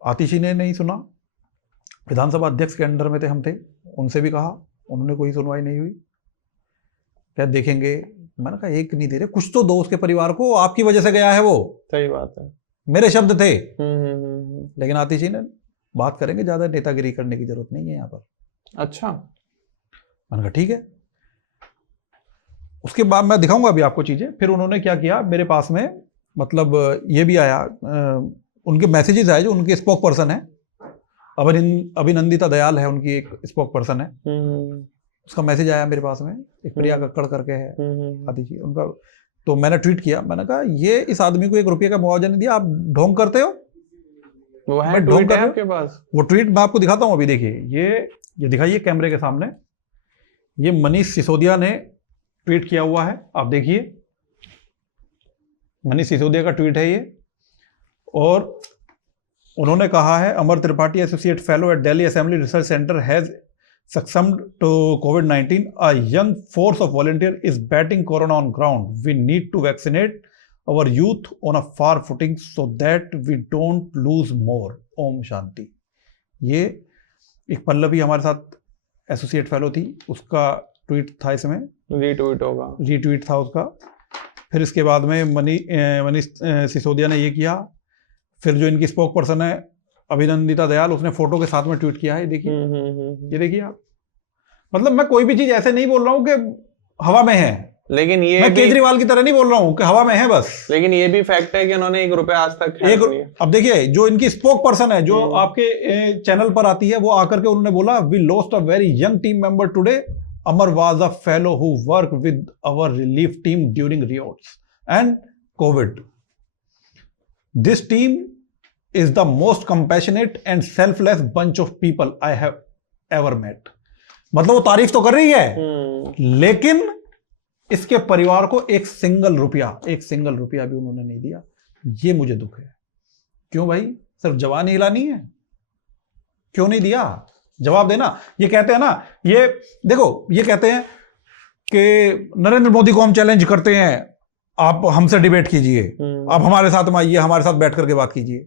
आतिशी ने नहीं सुना। विधानसभा अध्यक्ष के अंडर में थे हम, थे, उनसे भी कहा, उन्होंने कोई सुनवाई नहीं हुई। क्या देखेंगे? मैंने कहा एक नहीं दे रहे, कुछ तो दो उसके परिवार को, आपकी वजह से गया है वो। सही बात है, मेरे शब्द थे। लेकिन आतिशी ने, बात करेंगे, ज्यादा नेतागिरी करने की जरूरत नहीं है यहाँ पर। अच्छा। मैंने कहा ठीक है। उसके बाद मैं दिखाऊंगा अभी आपको चीजें। फिर उन्होंने क्या किया, मेरे पास में मतलब ये भी आया, उनके मैसेजेस आए, जो उनके स्पोक पर्सन है, अभिनंदिता दयाल है उनकी एक स्पोक पर्सन है, उसका मैसेज आया मेरे पास में, एक प्रिया कक्कड़ करके है आतिशी उनका। तो मैंने ट्वीट किया, मैंने कहा ये इस आदमी को 1 रुपये का मुआवजा नहीं दिया, आप ढोंग करते हो। वो है ट्वीट है आपके पास? वो ट्वीट मैं आपको दिखाता हूं अभी, देखिए, ये दिखाइए कैमरे के सामने। ये मनीष सिसोदिया ने ट्वीट किया हुआ है, आप देखिए, मनीष सिसोदिया का ट्वीट है ये। और उन्होंने कहा है, Amar Tripathi associate fellow at Delhi Assembly Research Centre has succumbed to COVID-19. A young force of volunteer is batting corona on ground. We need to vaccinate our youth on a far footing so that we don't lose more. Om Shanti. ये एक पल्लवी हमारे साथ associate fellow थी, उसका tweet था, इसमें retweet था उसका। फिर इसके बाद में मनीष सिसोदिया ने ये किया। फिर जो इनकी स्पोक पर्सन है अभिनंदिता दयाल, उसने फोटो के साथ में ट्वीट किया है, देखिए, ये देखिए आप। मतलब मैं कोई भी चीज ऐसे नहीं बोल रहा हूं कि हवा में है, लेकिन ये मैं केजरीवाल की तरह नहीं बोल रहा हूं कि हवा में है बस। लेकिन ये भी फैक्ट है कि उन्होंने 1 रुपया आज तक अब देखिए, जो इनकी स्पोक पर्सन है, जो आपके चैनल पर आती है, वो आकर के उन्होंने बोला, we lost a very young team member today. Amar was a fellow who work with our relief team during riots and COVID. This team is the most compassionate and selfless bunch of people I have ever met. मतलब वो तारीफ तो कर रही है, लेकिन इसके परिवार को एक सिंगल रुपया भी उन्होंने नहीं दिया। ये मुझे दुख है। क्यों भाई, सिर्फ जवानी हिलानी है? क्यों नहीं दिया? जवाब देना। ये कहते हैं ना, ये देखो, ये कहते हैं कि नरेंद्र मोदी को हम चैलेंज करते हैं, आप हमसे डिबेट कीजिए, आप हमारे साथ में आइए, हमारे साथ बैठ करके बात कीजिए।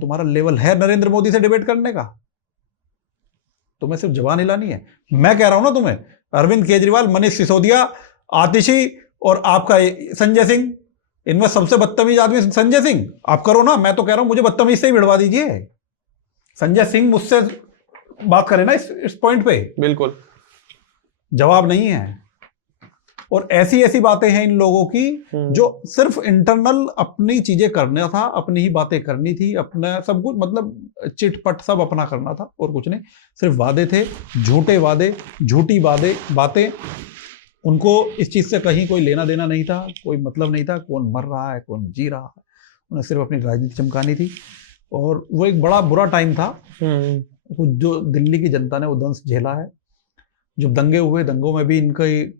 तुम्हारा लेवल है नरेंद्र मोदी से डिबेट करने का? तुम्हें सिर्फ जवान हिलानी है। मैं कह रहा हूं ना तुम्हें, अरविंद केजरीवाल, मनीष सिसोदिया, आतिशी और आपका संजय सिंह, इनमें सबसे बदतमीज आदमी संजय सिंह। आप करो ना, मैं तो कह रहा हूं मुझे बदतमीज से ही भिड़वा दीजिए। संजय सिंह मुझसे बात करे ना इस पॉइंट पे। बिल्कुल जवाब नहीं है। और ऐसी ऐसी बातें हैं इन लोगों की जो सिर्फ इंटरनल अपनी चीजें करना था, अपनी ही बातें करनी थी, अपना सब कुछ, मतलब चिटपट सब अपना करना था और कुछ नहीं। सिर्फ वादे थे, झूठे वादे, झूठी बातें। उनको इस चीज से कहीं कोई लेना देना नहीं था, कोई मतलब नहीं था कौन मर रहा है कौन जी रहा है। उन्हें सिर्फ अपनी राजनीति चमकानी थी। और वो एक बड़ा बुरा टाइम था जो दिल्ली की जनता ने वो दंश झेला है। जब दंगे हुए, दंगों में भी इनके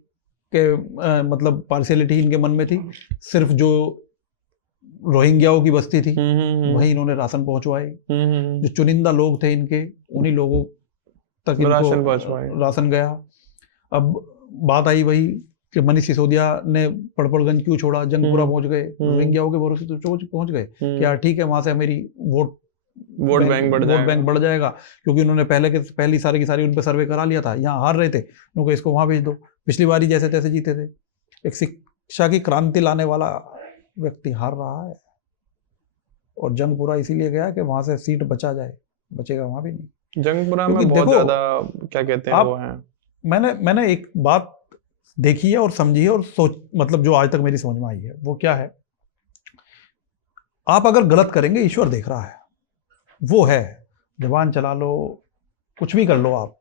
मतलब पार्शियलिटी इनके मन में थी। सिर्फ जो रोहिंग्याओं की बस्ती थी वहीं इन्होंने राशन पहुंचवाए। जो चुनिंदा लोग थे इनके, उन्हीं लोगों तक इनको राशन गया। अब बात आई वही कि मनीष सिसोदिया ने पड़पड़गंज क्यों छोड़ा, जंगपुरा पहुंच गए, रोहिंग्याओं के भरोसे तो पहुंच गए। क्या ठीक है, वहां से मेरी वोट बैंक बढ़ जाएगा, क्योंकि उन्होंने पहली सारी की सारी उन पर सर्वे करा लिया था। यहाँ हार रहे थे, उनको इसको वहां भेज दो, पिछली बारी जैसे तैसे जीते थे। एक शिक्षा की क्रांति लाने वाला व्यक्ति हार रहा है। और जंगपुरा इसीलिए गया कि वहां से सीट बचा जाए, बचेगा वहां भी नहीं। जंगपुरा में बहुत ज्यादा क्या कहते हैं वो है। मैंने एक बात देखी है और समझी है और सोच, मतलब जो आज तक मेरी समझ में आई है वो क्या है, आप अगर गलत करेंगे ईश्वर देख रहा है, वो है। जबान चला लो, कुछ भी कर लो आप,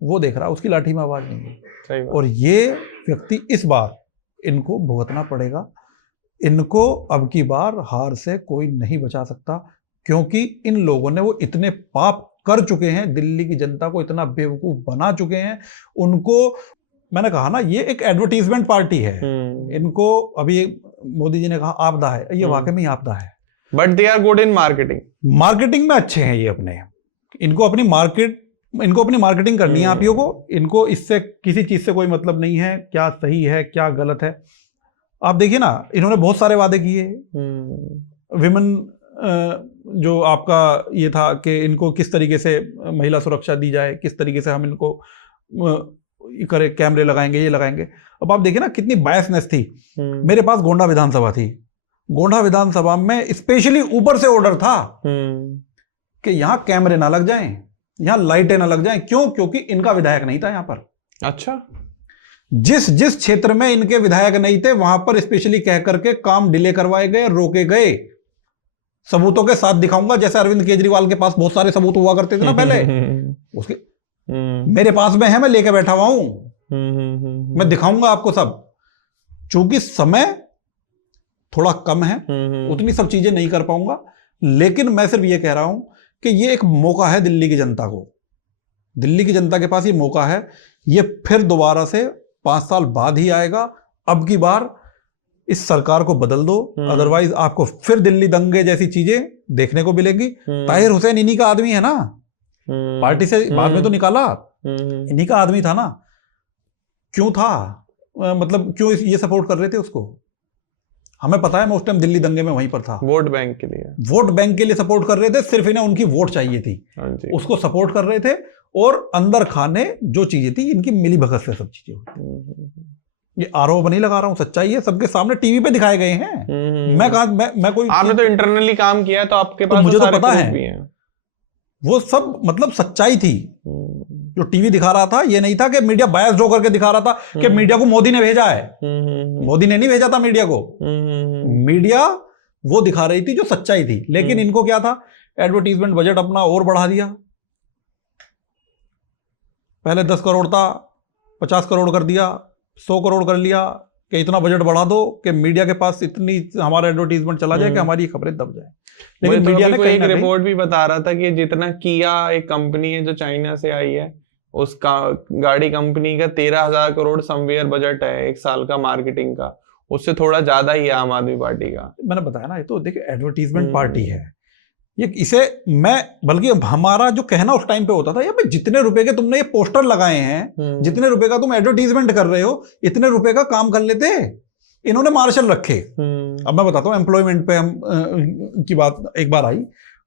वो देख रहा है, उसकी लाठी में आवाज नहीं है। और ये व्यक्ति इस बार इनको भुगतना पड़ेगा। इनको अब की बार हार से कोई नहीं बचा सकता, क्योंकि इन लोगों ने वो इतने पाप कर चुके हैं, दिल्ली की जनता को इतना बेवकूफ बना चुके हैं। उनको, मैंने कहा ना, ये एक एडवर्टीजमेंट पार्टी है। इनको अभी मोदी जी ने कहा आपदा है, ये वाकई में आपदा है। But they are good in marketing में अच्छे हैं ये अपने। इनको अपनी मार्केटिंग करनी है आप को। इनको इससे किसी चीज से कोई मतलब नहीं है, क्या सही है क्या गलत है। आप देखिए ना, इन्होंने बहुत सारे वादे किए। विमेन जो आपका ये था कि इनको किस तरीके से महिला सुरक्षा दी जाए, किस तरीके से हम इनको करे, कैमरे लगाएंगे, ये लगाएंगे। अब आप देखिए ना कितनी बायसनेस थी। मेरे पास गोंडा विधानसभा थी। गोंडा विधानसभा में स्पेशली ऊपर से ऑर्डर था कि यहां कैमरे ना लग जाएं, यहां लाइटें ना लग जाएं। क्यों? क्योंकि इनका विधायक नहीं था यहां पर। अच्छा, जिस क्षेत्र में इनके विधायक नहीं थे वहां पर स्पेशली कह करके काम डिले करवाए गए, रोके गए। सबूतों के साथ दिखाऊंगा, जैसे अरविंद केजरीवाल के पास बहुत सारे सबूत हुआ करते थे ना पहले, उसके मेरे पास में है, मैं लेके बैठा हुआ हूं, मैं दिखाऊंगा आपको सब। चूंकि समय थोड़ा कम है, उतनी सब चीजें नहीं कर पाऊंगा, लेकिन मैं सिर्फ ये कह रहा हूं कि ये एक मौका है दिल्ली की जनता को। दिल्ली की जनता के पास ये मौका है। ये फिर दोबारा से 5 साल बाद ही आएगा। अब की बार इस सरकार को बदल दो, अदरवाइज आपको फिर दिल्ली दंगे जैसी चीजें देखने को मिलेंगी। ताहिर हुसैन इन्हीं का आदमी है ना, पार्टी से बाद में तो निकाला, इन्हीं का आदमी था ना। क्यों था, मतलब क्यों ये सपोर्ट कर रहे थे उसको? हमें पता है मैं उस टाइम दिल्ली दंगे में वहीं पर था। वोट बैंक के लिए सपोर्ट कर रहे थे। सिर्फ इन्हें उनकी वोट चाहिए थी, उसको सपोर्ट कर रहे थे। और अंदर खाने जो चीजें थी इनकी मिली भगत से सब चीजें हुई। ये आरोप नहीं लगा रहा हूं, सच्चाई है, सबके सामने टीवी पे दिखाए गए हैं। मैं कोई, आपने तो इंटरनली काम किया है तो आपके पास मुझे तो पता है वो सब, मतलब सच्चाई थी जो टीवी दिखा रहा था। ये नहीं था कि मीडिया बायस्ड होकर के दिखा रहा था कि मीडिया को मोदी ने भेजा है। मोदी ने नहीं भेजा था मीडिया को। मीडिया वो दिखा रही थी जो सच्चाई थी। लेकिन इनको क्या था, एडवर्टीजमेंट बजट अपना और बढ़ा दिया। पहले 10 करोड़ था, 50 करोड़ कर दिया, 100 करोड़ कर लिया, कि इतना बजट बढ़ा दो कि मीडिया के पास इतनी हमारा एडवर्टीजमेंट चला जाए कि हमारी खबरें दब जाए। लेकिन तो मीडिया ने एक रिपोर्ट भी बता रहा था कि जितना किया एक कंपनी है जो चाइना से आई है, उसका गाड़ी कंपनी का 13,000 करोड़ समवेयर बजट है एक साल का मार्केटिंग का, उससे थोड़ा ज्यादा ही है आम आदमी पार्टी का। मैंने बताया ना, ये तो देखिए एडवर्टीजमेंट पार्टी है ये। इसे मैं बल्कि हमारा जो कहना उस टाइम पे होता था, भाई जितने रुपए के तुमने ये पोस्टर लगाए हैं, जितने रुपए का तुम एडवर्टीजमेंट कर रहे हो, इतने रुपए का काम कर लेते। इन्होंने मार्शल रखे। अब मैं बताता हूँ, एम्प्लॉयमेंट पे हम की बात एक बार आई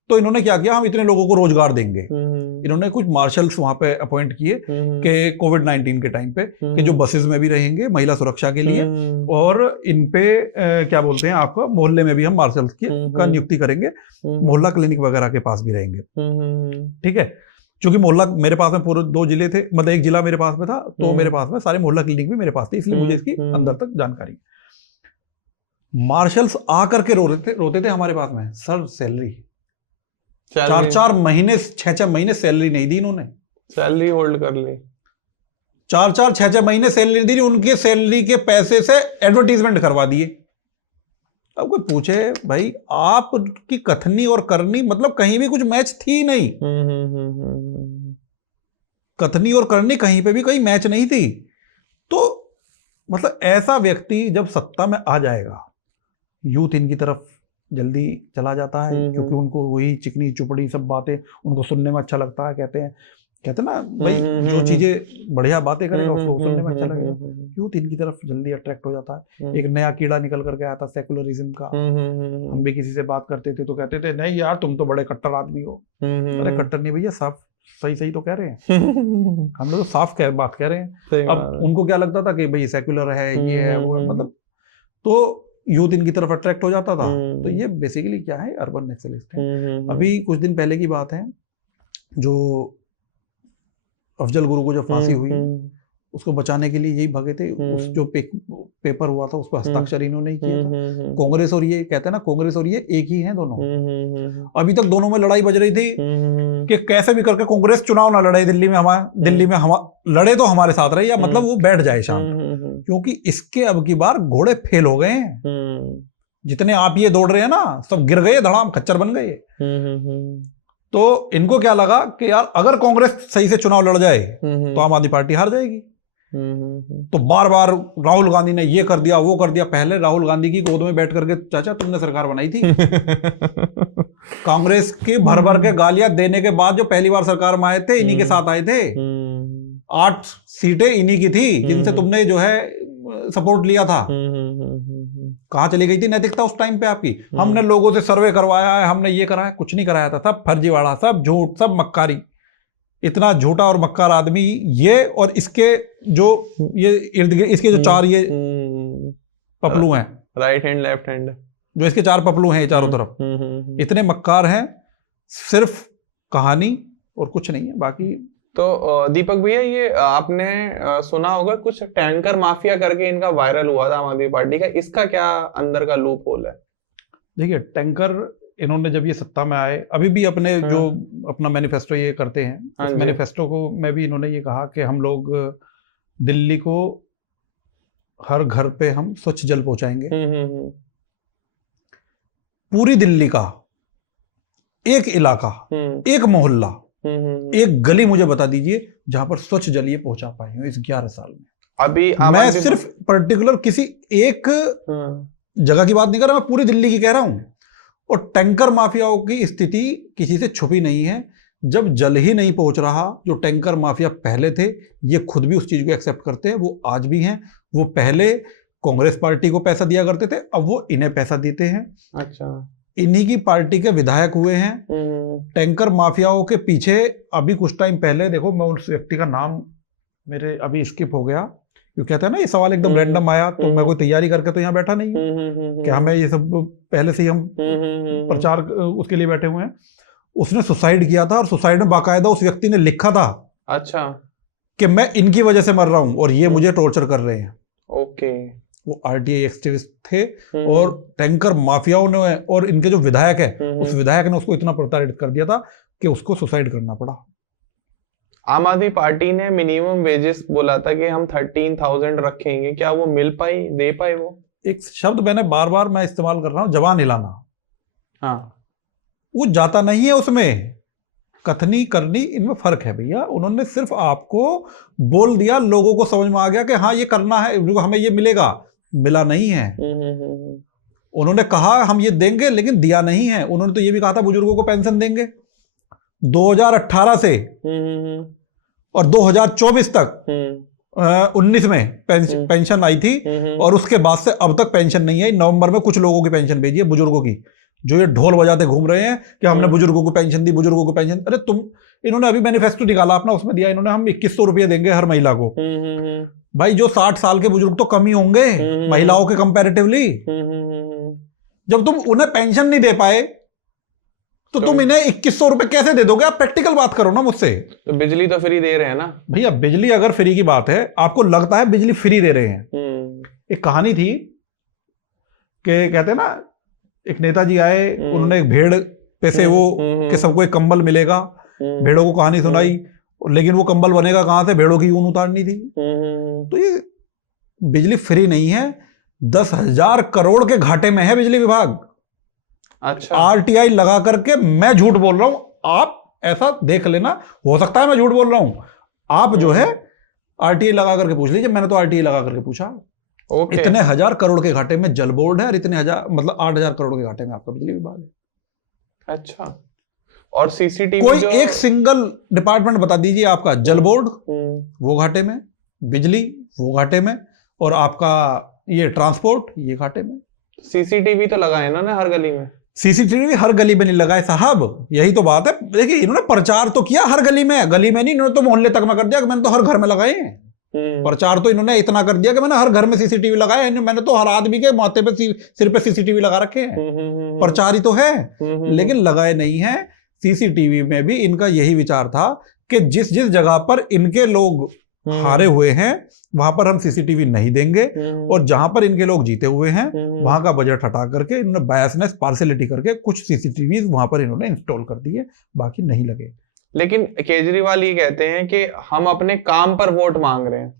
तो इन्होंने क्या किया, हम इतने लोगों को रोजगार देंगे। इन्होंने कुछ मार्शल्स वहां पे अपॉइंट किए कि कोविड-19 के टाइम पे कि जो बसेस में भी रहेंगे महिला सुरक्षा के लिए, और इन पे क्या बोलते हैं आपको, मोहल्ले में भी हम मार्शल्स की का नियुक्ति करेंगे, मोहल्ला क्लिनिक वगैरह के पास भी रहेंगे। ठीक है, क्योंकि मोहल्ला मेरे पास में पूरे 2 जिले थे, मतलब एक जिला मेरे पास में था, तो मेरे पास में सारे मोहल्ला क्लिनिक भी मेरे पास थे, इसलिए मुझे इसकी अंदर तक जानकारी। मार्शल्स आकर के रोते थे हमारे पास में, सर सैलरी 4-4 महीने 6-6 महीने सैलरी नहीं दी इन्होंने, सैलरी होल्ड कर ली, 4-4 6-6 महीने सैलरी दी, उनके सैलरी के पैसे से एडवर्टीजमेंट करवा दिए। अब कोई पूछे भाई आपकी कथनी और करनी, मतलब कहीं भी कुछ मैच थी नहीं। कथनी और करनी कहीं पे भी कोई मैच नहीं थी। तो मतलब ऐसा व्यक्ति जब सत्ता में आ जाएगा, यूथ इनकी तरफ जल्दी चला जाता है, क्योंकि उनको वही चिकनी चुपड़ी सब बातें उनको सुनने में अच्छा लगता है। कहते हैं ना भाई, जो चीजें बढ़िया बातें करेगा उसको सुनने में अच्छा लगेगा। यूथ इनकी तरफ जल्दी अट्रैक्ट हो जाता है। एक नया कीड़ा निकल करके आया था सेकुलरिज्म का। हम भी किसी से बात करते थे तो कहते थे नहीं यार तुम तो बड़े कट्टर आदमी हो। अरे कट्टर नहीं भैया, साफ सही तो कह रहे हैं। हम लोग तो साफ बात कह रहे हैं। अब उनको क्या लगता था कि भाई सेक्युलर है, ये है वो है, मतलब तो यूथ इनकी तरफ अट्रैक्ट हो जाता था। तो ये बेसिकली क्या है, अर्बन नक्सलिस्ट है। अभी कुछ दिन पहले की बात है, जो अफजल गुरु को जब फांसी हुई, उसको बचाने के लिए यही भागे थे। उस जो पेपर हुआ था उस पर हस्ताक्षर इन्होंने ही किया था। कांग्रेस और ये कहते हैं ना, कांग्रेस और ये एक ही हैं दोनों। अभी तक दोनों में लड़ाई बज रही थी कि कैसे भी करके कांग्रेस चुनाव ना लड़े दिल्ली में हम लड़े तो हमारे साथ रहे, या मतलब वो बैठ जाए शांत, क्योंकि इसके अब की बार घोड़े फेल हो गए हैं। जितने आप ये दौड़ रहे हैं ना, सब गिर गए, धड़ाम खच्चर बन गए। तो इनको क्या लगा कि यार अगर कांग्रेस सही से चुनाव लड़ जाए तो आम आदमी पार्टी हार जाएगी। तो बार बार राहुल गांधी ने ये कर दिया वो कर दिया। पहले राहुल गांधी की गोद में बैठ करके चाचा तुमने सरकार बनाई थी। कांग्रेस के भर भर के गालियां देने के बाद जो पहली बार सरकार में आए थे, इन्हीं के साथ आए थे। 8 सीटें इन्हीं की थी जिनसे तुमने जो है सपोर्ट लिया था। कहां चली गई थी नैतिकता उस टाइम पे आपकी? हमने लोगों से सर्वे करवाया है, हमने ये कराया, कुछ नहीं कराया था। सब फर्जीवाड़ा, सब झूठ, सब मक्कारी। इतना झूठा और मक्कार आदमी ये, और इसके जो ये इर्द गिर्द इसके जो 4 ये पपलू हैं, राइट हैंड लेफ्ट हैंड, जो इसके 4 पपलू हैं चारों तरफ, इतने मक्कार हैं। सिर्फ कहानी और कुछ नहीं है बाकी। तो दीपक भैया, ये आपने सुना होगा कुछ टैंकर माफिया करके इनका वायरल हुआ था आम आदमी पार्टी का, इसका क्या अंदर का लूप होल है? देखिए, टैंकर इन्होंने जब ये सत्ता में आए, अभी भी अपने जो अपना मैनिफेस्टो ये करते हैं, इस मैनिफेस्टो को में भी इन्होंने ये कहा कि हम लोग दिल्ली को हर घर पे हम स्वच्छ जल पहुंचाएंगे। पूरी दिल्ली का एक इलाका, एक मोहल्ला, एक गली मुझे बता दीजिए जहां पर स्वच्छ जल ये पहुंचा पाए हो इस 11 साल में। अभी मैं सिर्फ पर्टिकुलर किसी एक जगह की बात नहीं कर रहा, मैं पूरी दिल्ली की कह रहा हूं। और टैंकर माफियाओं की स्थिति किसी से छुपी नहीं है। जब जल ही नहीं पहुंच रहा, जो टैंकर माफिया पहले थे ये खुद भी उस चीज को एक्सेप्ट करते हैं, वो आज भी हैं। वो पहले कांग्रेस पार्टी को पैसा दिया करते थे, अब वो इन्हें पैसा देते हैं। अच्छा, इन्हीं की पार्टी के विधायक हुए हैं। टैंकर माफियाओं के पीछे अभी कुछ टाइम पहले, देखो मैं उस व्यक्ति का नाम मेरे अभी स्किप हो गया, क्योंकि कहते हैं ना ये सवाल एकदम रैंडम आया, तो मैं कोई तैयारी करके तो यहाँ बैठा नहीं हूँ कि हमें ये सब पहले से ही हम प्रचार उसके लिए बैठे हुए हैं। उसने सुसाइड किया था, और सुसाइड में बाकायदा उस व्यक्ति ने लिखा था, अच्छा, कि मैं इनकी वजह से मर रहा हूं और ये मुझे टॉर्चर कर रहे हैं। ओके, वो आरटीआई एक्टिविस्ट थे, और टैंकर माफियाओं ने और इनके जो विधायक है, उस विधायक ने उसको इतना प्रताड़ित कर दिया था कि उसको सुसाइड करना पड़ा। आम आदमी पार्टी ने मिनिमम वेजेस बोला था कि हम 13,000 रखेंगे, क्या वो मिल पाई, दे पाए? वो एक शब्द मैंने बार बार मैं इस्तेमाल कर रहा हूं, जवान हिलाना। हाँ, वो जाता नहीं है उसमें, कथनी करनी इनमें फर्क है भैया। उन्होंने सिर्फ आपको बोल दिया, लोगों को समझ में आ गया कि हाँ ये करना है, हमें ये मिलेगा, मिला नहीं है। उन्होंने कहा हम ये देंगे, लेकिन दिया नहीं है। उन्होंने तो ये भी कहा था बुजुर्गों को पेंशन देंगे 2018 से और 2024 तक 19 में पेंशन आई थी, और उसके बाद से अब तक पेंशन नहीं आई। नवंबर में कुछ लोगों की पेंशन भेजी है, बुजुर्गों की, जो ये ढोल बजाते घूम रहे हैं कि हमने बुजुर्गों को पेंशन दी, बुजुर्गों को पेंशन। अरे इन्होंने अभी मैनिफेस्टो निकाला अपना, उसमें दिया इन्होंने हम 2100 रुपये देंगे हर महिला को। भाई जो 60 साल के बुजुर्ग तो कम ही होंगे महिलाओं के कंपैरेटिवली। जब तुम उन्हें पेंशन नहीं दे पाए तो तुम इन्हें 2100 रुपए कैसे दे दोगे? आप प्रैक्टिकल बात करो ना मुझसे। तो बिजली तो फ्री दे रहे हैं ना भैया। बिजली अगर फ्री की बात है, आपको लगता है बिजली फ्री दे रहे हैं। एक कहानी थी कि कहते हैं ना, एक नेताजी आए, उन्होंने एक भेड़ पे से वो कि सबको एक कंबल मिलेगा, भेड़ों को कहानी सुनाई, लेकिन वो कंबल बनेगा कहां से? भेड़ों की ऊन उतारनी थी। तो ये बिजली फ्री नहीं है, 10,000 करोड़ के घाटे में है बिजली विभाग। अच्छा, आरटीआई लगा करके, मैं झूठ बोल रहा हूं, आप ऐसा देख लेना, हो सकता है मैं झूठ बोल रहा हूं, आप जो है आरटीआई लगा करके पूछ लीजिए। मैंने तो आरटीआई लगा करके पूछा। इतने 1000 करोड़ के घाटे में जल बोर्ड है, और इतने 8,000 करोड़ के घाटे में आपका बिजली विभाग है। अच्छा, और सीसीटीवी कोई एक सिंगल डिपार्टमेंट बता दीजिए आपका। जल बोर्ड वो घाटे में, बिजली वो घाटे में, और आपका ये ट्रांसपोर्ट ये घाटे में। सीसीटीवी तो लगाए ना हर गली में। सीसीटीवी हर गली में नहीं लगाए साहब, यही तो बात है। देखिए इन्होंने प्रचार तो किया हर गली में, गली में नहीं, इन्होंने तो मोहल्ले तक में कर दिया कि मैंने तो हर घर में लगाए हैं। प्रचार तो इन्होंने इतना कर दिया कि मैंने हर घर में सीसीटीवी लगाए, मैंने तो हर आदमी के माथे पे सिर पे सीसीटीवी लगा रखे हैं। प्रचार ही तो है, लेकिन लगाए नहीं है। सीसीटीवी में भी इनका यही विचार था कि जिस जिस जगह पर इनके लोग हारे हुए हैं वहां पर हम सीसीटीवी नहीं देंगे, और जहां पर इनके लोग जीते हुए हैं वहां का बजट हटा करके इन्होंने बायसनेस पार्शियलिटी करके कुछ सीसीटीवी वहां पर इन्होंने इंस्टॉल कर दिए, बाकी नहीं लगे। लेकिन केजरीवाल ये कहते हैं कि हम अपने काम पर वोट मांग रहे हैं।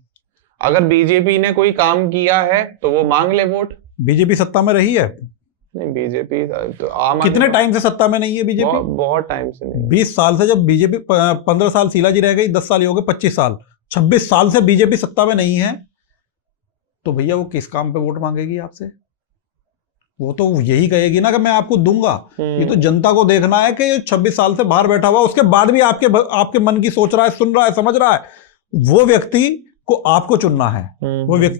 अगर बीजेपी ने कोई काम किया है तो वो मांग ले वोट। बीजेपी सत्ता में रही है? नहीं, बीजेपी तो आम कितने टाइम से सत्ता में नहीं है बीजेपी? बहुत टाइम से नहीं। 20 साल से। जब बीजेपी 15 साल शीला जी रह गई, 10 साल ही हो गए, 25 साल, 26 साल से बीजेपी सत्ता में नहीं है, तो भैया वो किस काम पे वोट मांगेगी आपसे? वो तो यही कहेगी ना कि मैं आपको दूंगा। ये तो जनता को देखना है कि 26 साल से बाहर बैठा हुआ, उसके बाद भी आपके मन की सोच रहा है, सुन रहा है, समझ रहा है। वो व्यक्ति को आपको चुनना है,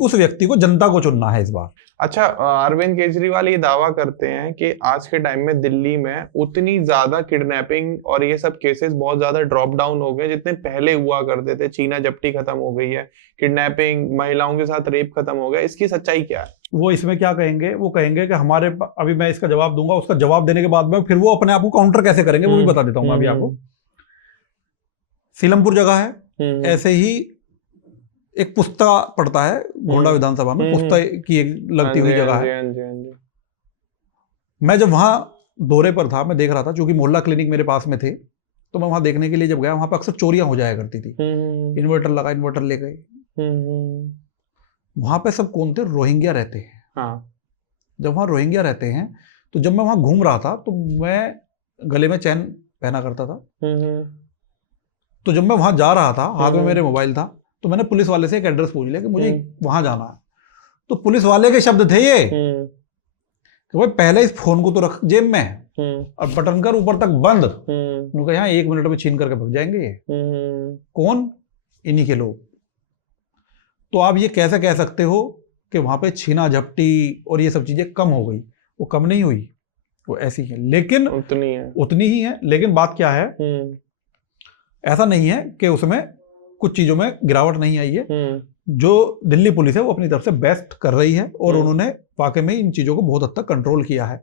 उस व्यक्ति को जनता को चुनना है इस बार। अच्छा, अरविंद केजरीवाल ये दावा करते हैं कि आज के टाइम में दिल्ली में उतनी ज्यादा किडनैपिंग और ये सब केसेस बहुत ज्यादा ड्रॉप डाउन हो गए जितने पहले हुआ करते थे। चीना जप्टी खत्म हो गई है, किडनैपिंग, महिलाओं के साथ रेप खत्म हो गया। इसकी सच्चाई क्या है? वो इसमें क्या कहेंगे? वो कहेंगे कि हमारे, अभी मैं इसका जवाब दूंगा, उसका जवाब देने के बाद में फिर वो अपने आप को काउंटर कैसे करेंगे वो भी बता देता हूँ अभी आपको। सीलमपुर जगह है, ऐसे ही एक पुस्ता पड़ता है गोंडा विधानसभा में, पुस्ता की एक लगती हुई जगह है। मैं जब वहां दौरे पर था, मैं देख रहा था, क्योंकि मोहल्ला क्लिनिक मेरे पास में थे, तो मैं वहां देखने के लिए जब गया, वहां पर अक्सर चोरियां हो जाया करती थी। इन्वर्टर लगा, इन्वर्टर ले गए। वहां पे सब कौन थे? रोहिंग्या रहते हैं। हाँ। जब वहां रोहिंग्या रहते हैं, तो जब मैं वहां घूम रहा था तो मैं गले में चैन पहना करता था। तो जब मैं वहां जा रहा था, हाथ में मेरे मोबाइल था, तो मैंने पुलिस वाले से एक एड्रेस पूछ लिया कि मुझे वहां जाना है। तो पुलिस वाले के शब्द थे ये कि भाई पहले इस फोन को तो रख जेब में और बटन कर ऊपर तक बंद। उनका यहाँ 1 मिनट में छीन करके भाग जाएंगे ये। कौन? इन्हीं के लोग। तो आप ये कैसे कह सकते हो कि वहां पे छीना झपटी और ये सब चीजें कम हो गई? वो कम नहीं हुई, वो ऐसी है, लेकिन उतनी ही है। लेकिन बात क्या है, ऐसा नहीं है कि उसमें कुछ चीजों में गिरावट नहीं आई है। जो दिल्ली पुलिस है वो अपनी तरफ से बेस्ट कर रही है, और उन्होंने वाकई में इन चीजों को बहुत हद तक कंट्रोल किया है।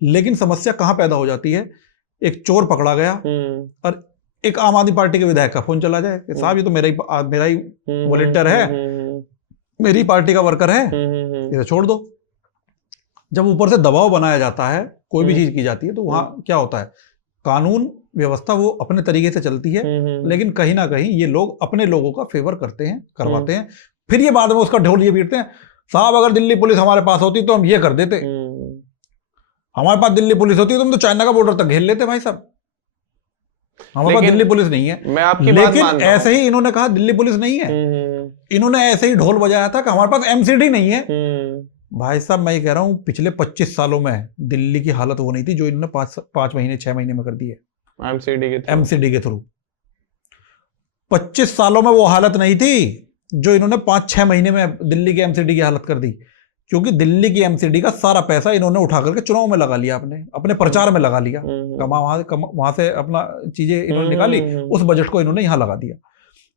लेकिन समस्या कहां पैदा हो जाती है? एक चोर पकड़ा गया और एक आम आदमी पार्टी के विधायक का फोन चला जाए कि साहब ये तो मेरा ही वॉलंटियर है, मेरी पार्टी का वर्कर है, इसे छोड़ दो। जब ऊपर से दबाव बनाया जाता है, कोई भी चीज की जाती है, तो वहां क्या होता है? कानून व्यवस्था वो अपने तरीके से चलती है, लेकिन कहीं ना कहीं ये लोग अपने लोगों का फेवर करते हैं, करवाते हैं, फिर ये बाद में उसका ढोल ये पीटते हैं, साहब अगर दिल्ली पुलिस हमारे पास होती तो हम ये कर देते, हमारे पास दिल्ली पुलिस होती तो हम तो चाइना का बॉर्डर तक घेर लेते भाई साहब, हमारे पास दिल्ली पुलिस नहीं है। मैं आपकी लेकिन ऐसे ही इन्होंने कहा दिल्ली पुलिस नहीं है, इन्होंने ऐसे ही ढोल बजाया था कि हमारे पास एमसीडी नहीं है। भाई साहब मैं ये कह रहा हूं पिछले 25 सालों में दिल्ली की हालत वो नहीं थी जो इन्होंने 5 महीने 6 महीने में कर दी है एमसीडी के थ्रू। 25 सालों में वो हालत नहीं थी जो इन्होंने 5-6 महीने में दिल्ली के एमसीडी की हालत कर दी, क्योंकि दिल्ली की एमसीडी का सारा पैसा इन्होंने उठा करके चुनाव में लगा लिया, अपने प्रचार में लगा लिया, वहां से अपना चीजें इन्होंने निकाली, उस बजट को इन्होंने यहां लगा दिया।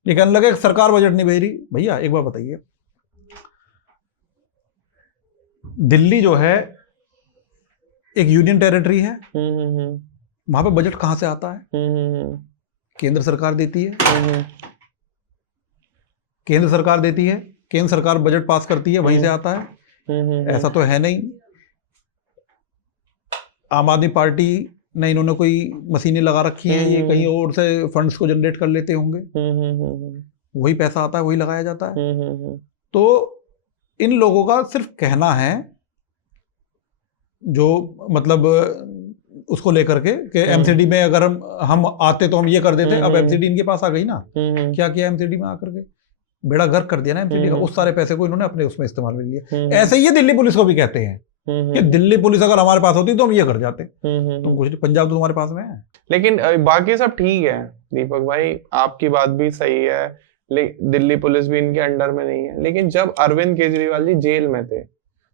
ये कहने लगे सरकार बजट नहीं भेज रही। भैया एक बार बताइए, दिल्ली जो है एक यूनियन टेरिटरी है, वहां पे बजट कहां से आता है? केंद्र सरकार देती है, केंद्र सरकार देती है, केंद्र सरकार बजट पास करती है, वहीं से आता है। ऐसा तो है नहीं आम आदमी पार्टी ने इन्होंने कोई मशीनें लगा रखी हैं, ये कहीं और से फंड्स को जनरेट कर लेते होंगे, वही पैसा आता है वही लगाया जाता है। तो इन लोगों का सिर्फ कहना है, जो मतलब उसको लेकर के कि एमसीडी में अगर हम आते तो हम ये कर देते। अब एमसीडी इनके पास आ गई ना, क्या किया एमसीडी में आकर के? बेड़ा गर्क कर दिया ना एमसीडी का, उस सारे पैसे को इन्होंने अपने उसमें इस्तेमाल कर लिया। ऐसे ही ये दिल्ली पुलिस को भी कहते हैं कि दिल्ली पुलिस अगर हमारे पास होती तो हम ये कर जाते, तुम कुछ पंजाब तो तुम्हारे पास में है। लेकिन बाकी सब ठीक है दीपक भाई, आपकी बात भी सही है, दिल्ली पुलिस भी इनके अंडर में नहीं है। लेकिन जब अरविंद केजरीवाल जी जेल में थे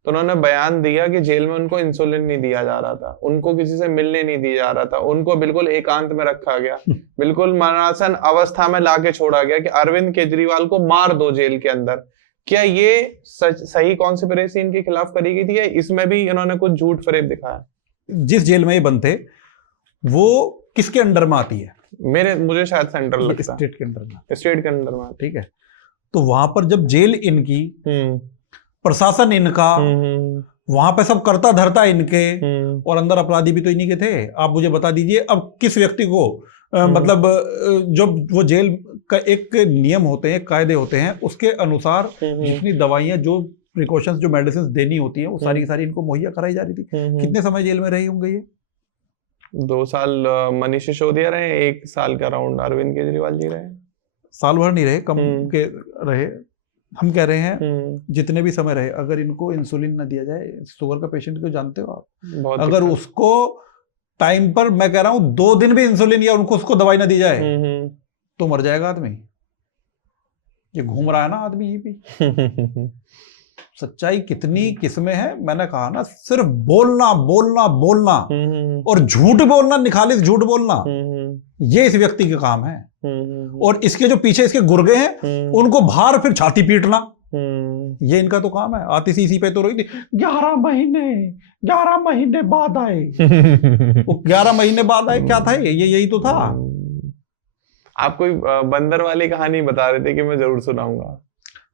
तो उन्होंने बयान दिया कि जेल में उनको इंसुलिन नहीं दिया जा रहा था, उनको किसी से मिलने नहीं दिया जा रहा था, उनको बिल्कुल एकांत में रखा गया, बिल्कुल मरणासन अवस्था में लाके छोड़ा गया कि अरविंद केजरीवाल को मार दो जेल के अंदर। क्या ये सही कॉन्स्पिरेसी इनके खिलाफ करी गई थी या इसमें भी इन्होंने कुछ झूठ फरेब दिखाया? जिस जेल में ये बंद थे वो किसके अंडर में आती है? मुझे शायद सेंट्रल लगता है, स्टेट के अंडर में, स्टेट के अंडर में। ठीक है, तो वहां पर जब जेल इनकी, प्रशासन इनका, वहां पे सब करता धरता इनके, और अंदर अपराधी भी तो इन्हीं के थे। आप मुझे बता दीजिए अब किस व्यक्ति को मतलब जो वो जेल का एक नियम होते हैं, कायदे होते हैं, उसके अनुसार जितनी दवाइयां, जो प्रिकॉशंस, जो मेडिसिन देनी होती है, वो सारी की सारी इनको मुहैया कराई जा रही थी। कितने समय जेल में रहे होंगे ये? 2 साल मनीष सिसोदिया रहे, 1 साल का राउंड अरविंद केजरीवाल जी रहे। साल भर नहीं रहे, कम के रहे। हम कह रहे हैं जितने भी समय रहे, अगर इनको इंसुलिन न दिया जाए, शुगर का पेशेंट को जानते हो आप, अगर उसको टाइम पर, मैं कह रहा हूं 2 दिन भी इंसुलिन या उनको उसको दवाई ना दी जाए तो मर जाएगा आदमी। ये घूम रहा है ना आदमी ये भी। सच्चाई कितनी किस्में हैं। मैंने कहा ना, सिर्फ बोलना बोलना बोलना और झूठ बोलना, निखालिस झूठ बोलना, ये इस व्यक्ति के काम है। और इसके जो पीछे इसके गुर्गे हैं उनको बाहर फिर छाती पीटना, ये इनका तो काम है। आती सी पे तो रोई थी 11 महीने बाद आए। वो 11 महीने बाद आए, क्या था ये? यही तो था। आप कोई बंदर वाली कहानी बता रहे थे कि मैं जरूर सुनाऊंगा।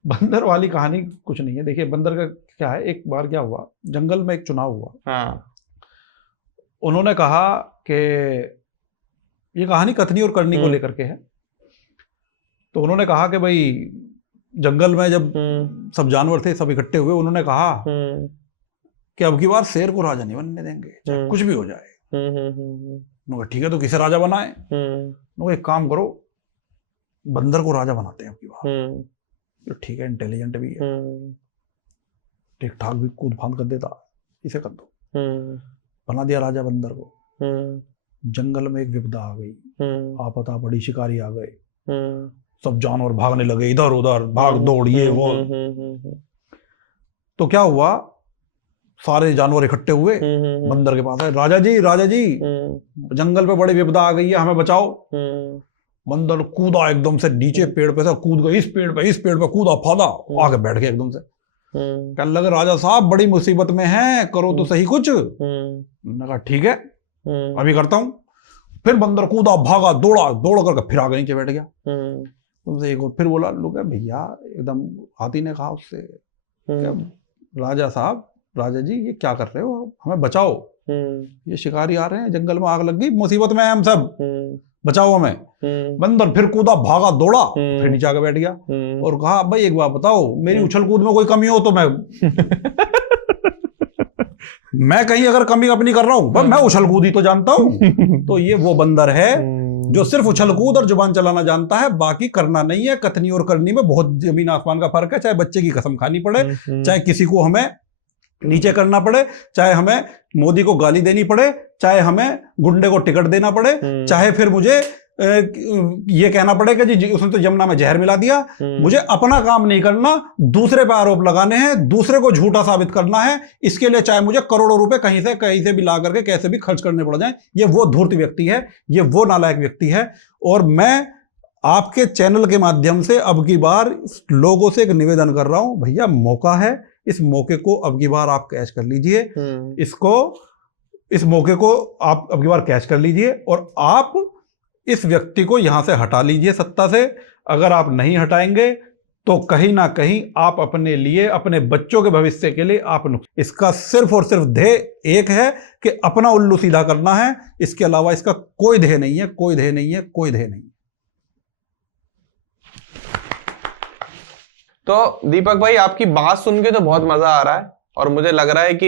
बंदर वाली कहानी कुछ नहीं है। देखिए बंदर का क्या है, एक बार क्या हुआ, जंगल में एक चुनाव हुआ। हाँ। उन्होंने कहा कि ये कहानी कथनी और करनी को लेकर के है। तो उन्होंने कहा कि भाई जंगल में जब सब जानवर थे, सब इकट्ठे हुए, उन्होंने कहा कि अब की बार शेर को राजा नहीं बनने देंगे, चाहे कुछ भी हो जाए। उन्होंने ठीक है, तो किसे राजा बनाए? उन्होंने एक काम करो, बंदर को राजा बनाते हैं अब की बार। तो ठीक है, इंटेलिजेंट भी है, ठीक ठाक भी कूद फांद कर देता, इसे कर दो। बना दिया राजा बंदर को। जंगल में एक विपदा आ गई, आपदा पड़ी, शिकारी आ गए, सब जानवर भागने लगे, इधर उधर भाग दौड़, ये वो। तो क्या हुआ, सारे जानवर इकट्ठे हुए, बंदर के पास आए, राजा जी जंगल पे बड़ी विपदा आ गई है, हमें बचाओ। बंदर कूदा एकदम से नीचे, पेड़ पे से कूद गया, इस पेड़ पे कूदा, फादा, आके बैठ गया एकदम से। कहने लगे राजा साहब बड़ी मुसीबत में हैं, करो तो सही कुछ। मैंने कहा ठीक है, अभी करता हूं। फिर बंदर कूदा, भागा, दौड़ करके फिर आगे नीचे बैठ गया। तुमसे एक और फिर बोला, लोग भैया एकदम हाथी ने कहा उससे, राजा साहब, राजा जी ये क्या कर रहे हो, हमें बचाओ। ये शिकारी आ रहे हैं, जंगल में आग लग गई, मुसीबत में है हम सब, बचाओ हमें। बंदर फिर कूदा, भागा, दौड़ा, फिर नीचे आके बैठ गया और कहा भाई एक बात बताओ, मेरी उछल कूद में कोई कमी हो तो मैं कहीं अगर कमी अपनी कर रहा हूं, मैं उछल कूद ही तो जानता हूं। तो ये वो बंदर है जो सिर्फ उछल कूद और जुबान चलाना जानता है, बाकी करना नहीं है। कथनी और करनी में बहुत जमीन आसमान का फर्क है। चाहे बच्चे की कसम खानी पड़े, चाहे किसी को हमें नीचे करना पड़े, चाहे हमें मोदी को गाली देनी पड़े, चाहे हमें गुंडे को टिकट देना पड़े, चाहे फिर मुझे ये कहना पड़े कि जी उसने तो यमुना में जहर मिला दिया। मुझे अपना काम नहीं करना, दूसरे पे आरोप लगाने हैं, दूसरे को झूठा साबित करना है। इसके लिए चाहे मुझे करोड़ों रुपए कहीं से भी ला करके कैसे भी खर्च करने पड़ जाए। ये वो धूर्त व्यक्ति है, ये वो नालायक व्यक्ति है। और मैं आपके चैनल के माध्यम से अब की बार लोगों से एक निवेदन कर रहा हूं, भैया मौका है, इस मौके को अब की बार आप कैच कर लीजिए। इस मौके को आप अब की बार कैच कर लीजिए और आप इस व्यक्ति को यहां से हटा लीजिए सत्ता से। अगर आप नहीं हटाएंगे तो कहीं ना कहीं आप अपने लिए, अपने बच्चों के भविष्य के लिए आप इसका सिर्फ और सिर्फ ध्येय एक है कि अपना उल्लू सीधा करना है। इसके अलावा इसका कोई ध्येय नहीं है, कोई ध्येय नहीं है, कोई ध्येय नहीं है। तो दीपक भाई, आपकी बात सुन के तो बहुत मजा आ रहा है और मुझे लग रहा है कि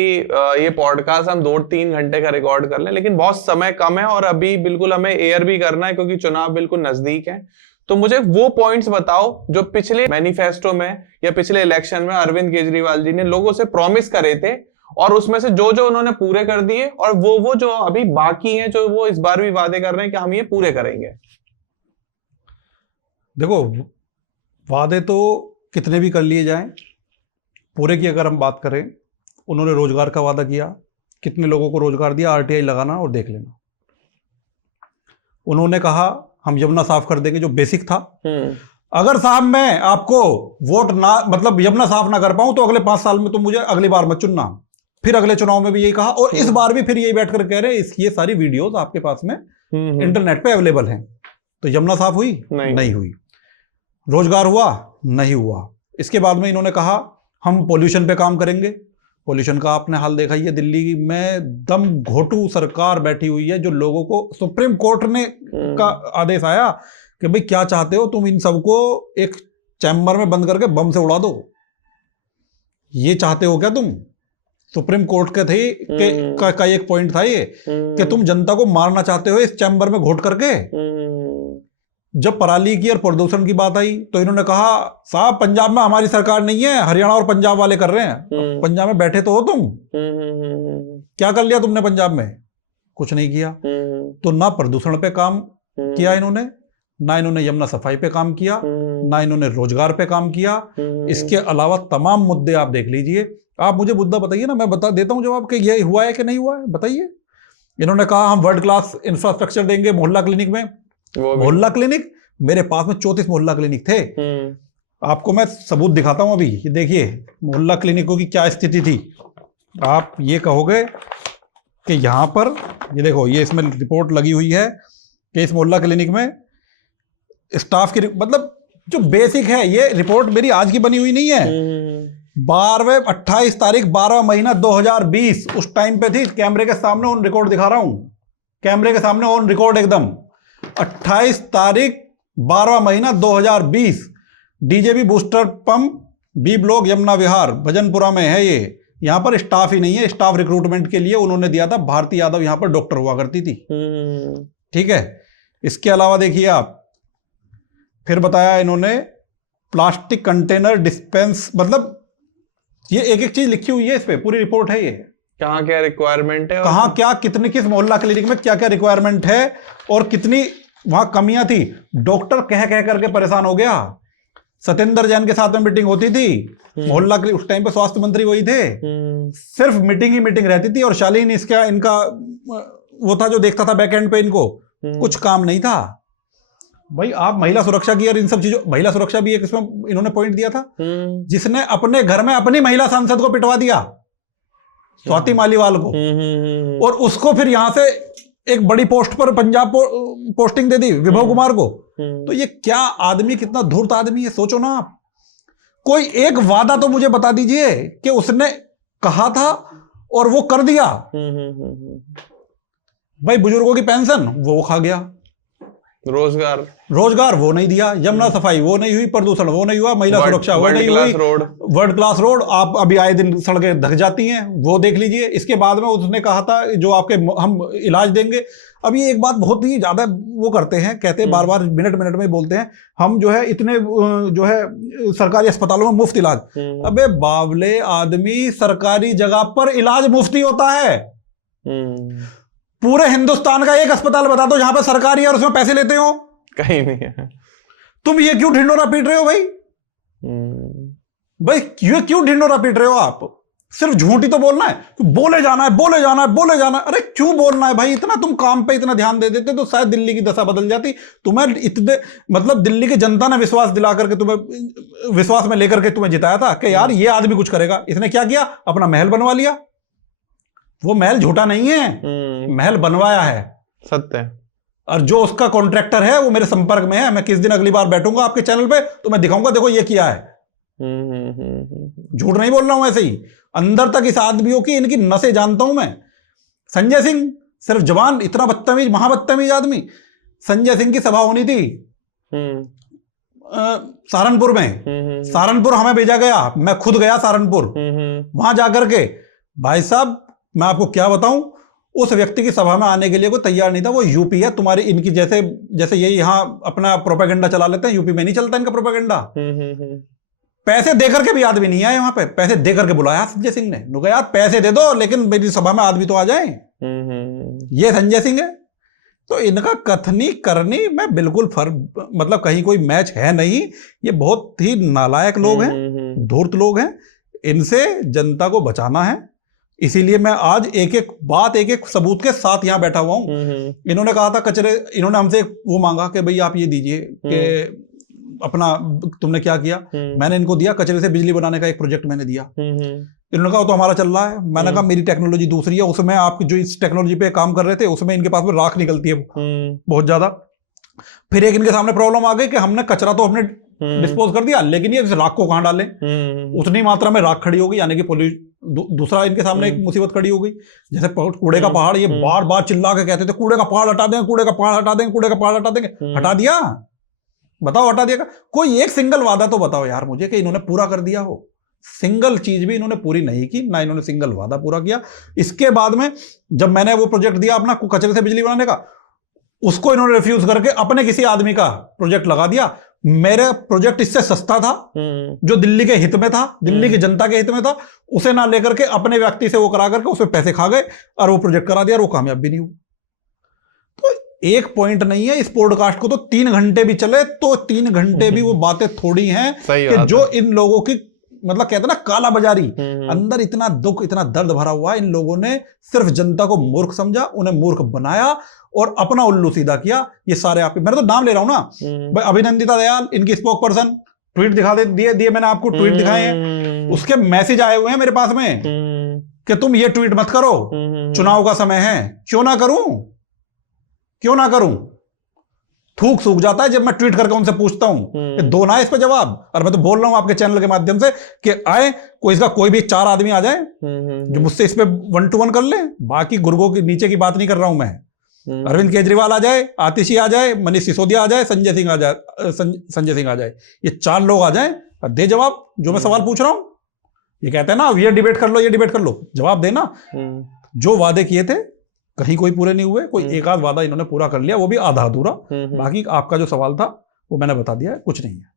ये पॉडकास्ट हम 2-3 घंटे का रिकॉर्ड कर लें, लेकिन बहुत समय कम है और अभी बिल्कुल हमें एयर भी करना है क्योंकि चुनाव बिल्कुल नजदीक है। तो मुझे वो पॉइंट्स बताओ जो पिछले मैनिफेस्टो में या पिछले इलेक्शन में अरविंद केजरीवाल जी ने लोगों से प्रॉमिस करे थे और उसमें से जो जो उन्होंने पूरे कर दिए और वो जो अभी बाकी हैं, जो वो इस बार भी वादे कर रहे हैं कि हम ये पूरे करेंगे। देखो, वादे तो कितने भी कर लिए जाएं, पूरे की अगर हम बात करें, उन्होंने रोजगार का वादा किया, कितने लोगों को रोजगार दिया, आरटीआई लगाना और देख लेना। उन्होंने कहा हम यमुना साफ कर देंगे, जो बेसिक था। अगर साहब मैं आपको वोट ना, मतलब यमुना साफ ना कर पाऊं तो अगले 5 साल में तो मुझे अगली बार मत चुनना। फिर अगले चुनाव में भी यही कहा और इस बार भी फिर यही बैठकर कह रहे हैं। ये सारी वीडियोस आपके पास में इंटरनेट पे अवेलेबल हैं। तो यमुना साफ हुई? नहीं हुई। रोजगार हुआ? नहीं हुआ। इसके बाद में इन्होंने कहा हम पोल्यूशन पे काम करेंगे। पोल्यूशन का आपने हाल देखा ही है, दिल्ली में दम घोटू सरकार बैठी हुई है, जो लोगों को सुप्रीम कोर्ट ने का आदेश आया कि भाई क्या चाहते हो तुम, इन सबको एक चैम्बर में बंद करके बम से उड़ा दो, ये चाहते हो क्या तुम? सुप्रीम कोर्ट के थे का एक पॉइंट था ये कि तुम जनता को मारना चाहते हो इस चैम्बर में घोट करके। जब पराली की और प्रदूषण की बात आई तो इन्होंने कहा साहब पंजाब में हमारी सरकार नहीं है, हरियाणा और पंजाब वाले कर रहे हैं। पंजाब में बैठे तो हो तुम, क्या कर लिया तुमने पंजाब में? कुछ नहीं किया। तो ना प्रदूषण पे काम किया इन्होंने, ना इन्होंने यमुना सफाई पे काम किया, ना इन्होंने रोजगार पे काम किया। इसके अलावा तमाम मुद्दे आप देख लीजिए। आप मुझे मुद्दा बताइए ना, मैं बता देता हूं जवाब कि ये हुआ है कि नहीं हुआ है, बताइए। इन्होंने कहा हम वर्ल्ड क्लास इंफ्रास्ट्रक्चर देंगे मोहल्ला क्लिनिक में। मोहल्ला क्लिनिक, मेरे पास में 34 मोहल्ला क्लिनिक थे। आपको मैं सबूत दिखाता हूं। अभी ये देखिए मोहल्ला क्लिनिकों की क्या स्थिति थी। आप ये कहोगे कि यहां पर ये देखो, ये इसमें रिपोर्ट लगी हुई है कि इस मोहल्ला क्लिनिक में स्टाफ की, मतलब जो बेसिक है, ये रिपोर्ट मेरी आज की बनी हुई नहीं है। 28 तारीख 12 महीना 2020 उस टाइम पे थी। कैमरे के सामने ऑन रिकॉर्ड दिखा रहा हूं, कैमरे के सामने ऑन रिकॉर्ड एकदम। 28 तारीख 12 महीना 2020, DJB booster pump B block Yamuna Vihar Bhajanpura में है। ये यहां पर स्टाफ ही नहीं है, स्टाफ रिक्रूटमेंट के लिए उन्होंने दिया था। भारती यादव यहां पर डॉक्टर हुआ करती थी, ठीक है। इसके अलावा देखिए आप, फिर बताया इन्होंने प्लास्टिक कंटेनर डिस्पेंस, मतलब ये एक एक चीज लिखी हुई है इस पे, पूरी रिपोर्ट है। ये कहाँ क्या रिक्वायरमेंट है, कहाँ क्या, कितने, किस मोहल्ला क्लिनिक में क्या क्या रिक्वायरमेंट है और कितनी वहां कमियां थी। डॉक्टर कह कह करके परेशान हो गया। सत्येंद्र जैन के साथ में मीटिंग होती थी मोहल्ला क्लिनिक, उस टाइम पे स्वास्थ्य मंत्री वही थे। सिर्फ मीटिंग ही मीटिंग रहती थी और शालीन इसका इनका वो था जो देखता था बैकएंड पे, इनको कुछ काम नहीं था। भाई आप महिला सुरक्षा की और इन सब चीजों, महिला सुरक्षा भी एक इसमें इन्होंने पॉइंट दिया था, जिसने अपने घर में अपनी महिला सांसद को पिटवा दिया, स्वाति मालीवाल को, और उसको फिर यहां से एक बड़ी पोस्ट पर पंजाब पोस्टिंग दे दी विभव कुमार को। तो ये क्या आदमी, कितना धूर्त आदमी है, सोचो ना आप। कोई एक वादा तो मुझे बता दीजिए कि उसने कहा था और वो कर दिया। भाई बुजुर्गों की पेंशन वो खा गया, रोजगार वो नहीं दिया, यमुना सफाई वो नहीं हुई, प्रदूषण वो नहीं हुआ, महिला सुरक्षा वो नहीं हुई, वर्ल्ड क्लास रोड आप अभी आए दिन सड़कें ढक जाती हैं वो देख लीजिए। इसके बाद में उसने कहा था जो आपके हम इलाज देंगे। अभी एक बात बहुत ही ज्यादा वो करते हैं, कहते हैं बार बार मिनट मिनट में बोलते हैं हम जो है इतने जो है सरकारी अस्पतालों में मुफ्त इलाज। अबे बावले आदमी, सरकारी जगह पर इलाज मुफ्ती होता है। पूरे हिंदुस्तान का एक अस्पताल बता दो जहां पर सरकारी है और उसमें पैसे लेते हो, कहीं नहीं है। तुम ये क्यों ढिंडोरा पीट रहे हो भाई? भाई ये क्यों ढिंडोरा पीट रहे हो आप? सिर्फ झूठी तो बोलना है, बोले जाना है बोले जाना है बोले जाना है। अरे क्यों बोलना है भाई? इतना तुम काम पे इतना ध्यान दे देते तो शायद दिल्ली की दशा बदल जाती। तुम्हें इतने मतलब दिल्ली की जनता ने विश्वास दिला करके तुम्हें विश्वास में लेकर के तुम्हें जिताया था कि यार ये आदमी कुछ करेगा। इसने क्या किया? अपना महल बनवा लिया। वो महल झूठा नहीं है, महल बनवाया है, सत्य। और जो उसका कॉन्ट्रैक्टर है वो मेरे संपर्क में है। मैं किस दिन अगली बार बैठूंगा आपके चैनल पे तो मैं दिखाऊंगा, देखो ये किया है। झूठ नहीं बोल रहा हूं ऐसे ही, अंदर तक इस आदमियों की इनकी नसें जानता हूं मैं। संजय सिंह सिर्फ जवान, इतना बदतमीज, महाबदतमीज आदमी। संजय सिंह की सभा होनी थी सहारनपुर में। सहारनपुर हमें भेजा गया, मैं खुद गया सहारनपुर। वहां जाकर के भाई साहब मैं आपको क्या बताऊं, उस व्यक्ति की सभा में आने के लिए कोई तैयार नहीं था। वो यूपी है तुम्हारी, इनकी जैसे जैसे ये यहाँ अपना प्रोपेगेंडा चला लेते हैं, यूपी में नहीं चलता इनका प्रोपेगेंडा। पैसे देकर के भी आदमी नहीं आए वहां पे, पैसे देकर के बुलाया संजय सिंह ने। नुका यार पैसे दे दो लेकिन मेरी सभा में आदमी तो आ जाए। ये संजय सिंह है। तो इनका कथनी करनी में बिल्कुल मतलब कहीं कोई मैच है नहीं। ये बहुत ही नालायक लोग हैं, धूर्त लोग हैं। इनसे जनता को बचाना है। इसीलिए मैं आज एक एक बात, एक एक सबूत के साथ यहां बैठा हुआ हूं। इन्होंने कहा था कचरे, इन्होंने हमसे वो मांगा कि भाई आप ये दीजिए कि अपना तुमने क्या किया। मैंने इनको दिया, कचरे से बिजली बनाने का एक प्रोजेक्ट मैंने दिया। इन्होंने कहा तो हमारा चल रहा है। मैंने कहा मेरी टेक्नोलॉजी दूसरी है, उसमें आप जो इस टेक्नोलॉजी पे काम कर रहे थे उसमें इनके पास में राख निकलती है बहुत ज्यादा। फिर एक इनके सामने प्रॉब्लम आ गई कि हमने कचरा तो अपने डिस्पोज कर दिया लेकिन ये राख को कहां डालें। उतनी मात्रा में राख खड़ी हो गई, यानी कि दूसरा इनके सामने एक मुसीबत खड़ी हो गई। जैसे कूड़े का पहाड़, ये बार बार चिल्ला के कहते थे कूड़े का पहाड़ हटा देंगे, कूड़े का पहाड़ हटा देंगे, कूड़े का पहाड़ हटा देंगे। हटा दिया? बताओ हटा दिया? कोई एक सिंगल वादा तो बताओ यार मुझे कि इन्होंने पूरा कर दिया हो। सिंगल चीज भी इन्होंने पूरी नहीं की, ना इन्होंने सिंगल वादा पूरा किया। इसके बाद में जब मैंने वो प्रोजेक्ट दिया अपना कचरे से बिजली बनाने का, उसको इन्होंने रिफ्यूज करके अपने किसी आदमी का प्रोजेक्ट लगा दिया। मेरे प्रोजेक्ट इससे सस्ता था, जो दिल्ली के हित में था, दिल्ली की जनता के हित में था, उसे ना लेकर के अपने व्यक्ति से वो करा करके उसमें पैसे खा गए और वो प्रोजेक्ट करा दिया और वो कामयाब भी नहीं हुआ। तो एक पॉइंट नहीं है। इस पॉडकास्ट को तो 3 घंटे भी चले तो 3 घंटे भी वो बातें थोड़ी हैं कि जो इन लोगों की मतलब कहते हैं ना काला बाजारी, अंदर इतना दुख, इतना दर्द भरा हुआ है। इन लोगों ने सिर्फ जनता को मूर्ख समझा, उन्हें मूर्ख बनाया और अपना उल्लू सीधा किया। ये सारे आपके, मैंने तो नाम ले रहा हूं ना भाई, अभिनंदिता दयाल इनकी स्पोक पर्सन, ट्वीट दिखा दिए मैंने आपको, ट्वीट दिखाए हैं, उसके मैसेज आए हुए हैं मेरे पास में कि तुम ये ट्वीट मत करो, चुनाव का समय है। क्यों ना करूं, क्यों ना करूं? थूक सूख जाता है जब मैं ट्वीट करके उनसे पूछता हूं कि दो ना इस पे जवाब। और मैं तो बोल रहा हूं आपके चैनल के माध्यम से कि आए कोई इसका कोई भी 4 आदमी आ जाए जो मुझसे इस पे 1 to 1 कर ले। बाकी गुर्गों के नीचे की बात नहीं कर रहा हूं मैं। अरविंद केजरीवाल आ जाए, आतिशी आ जाए, मनीष सिसोदिया आ जाए, संजय सिंह आ जाए, ये 4 लोग आ जाए और दे जवाब जो मैं सवाल पूछ रहा हूं। ये कहते हैं ना ये डिबेट कर लो, ये डिबेट कर लो, जवाब देना। जो वादे किए थे कहीं कोई पूरे नहीं हुए, कोई एक आध वादा इन्होंने पूरा कर लिया, वो भी आधा अधूरा। बाकी आपका जो सवाल था वो मैंने बता दिया है, कुछ नहीं है।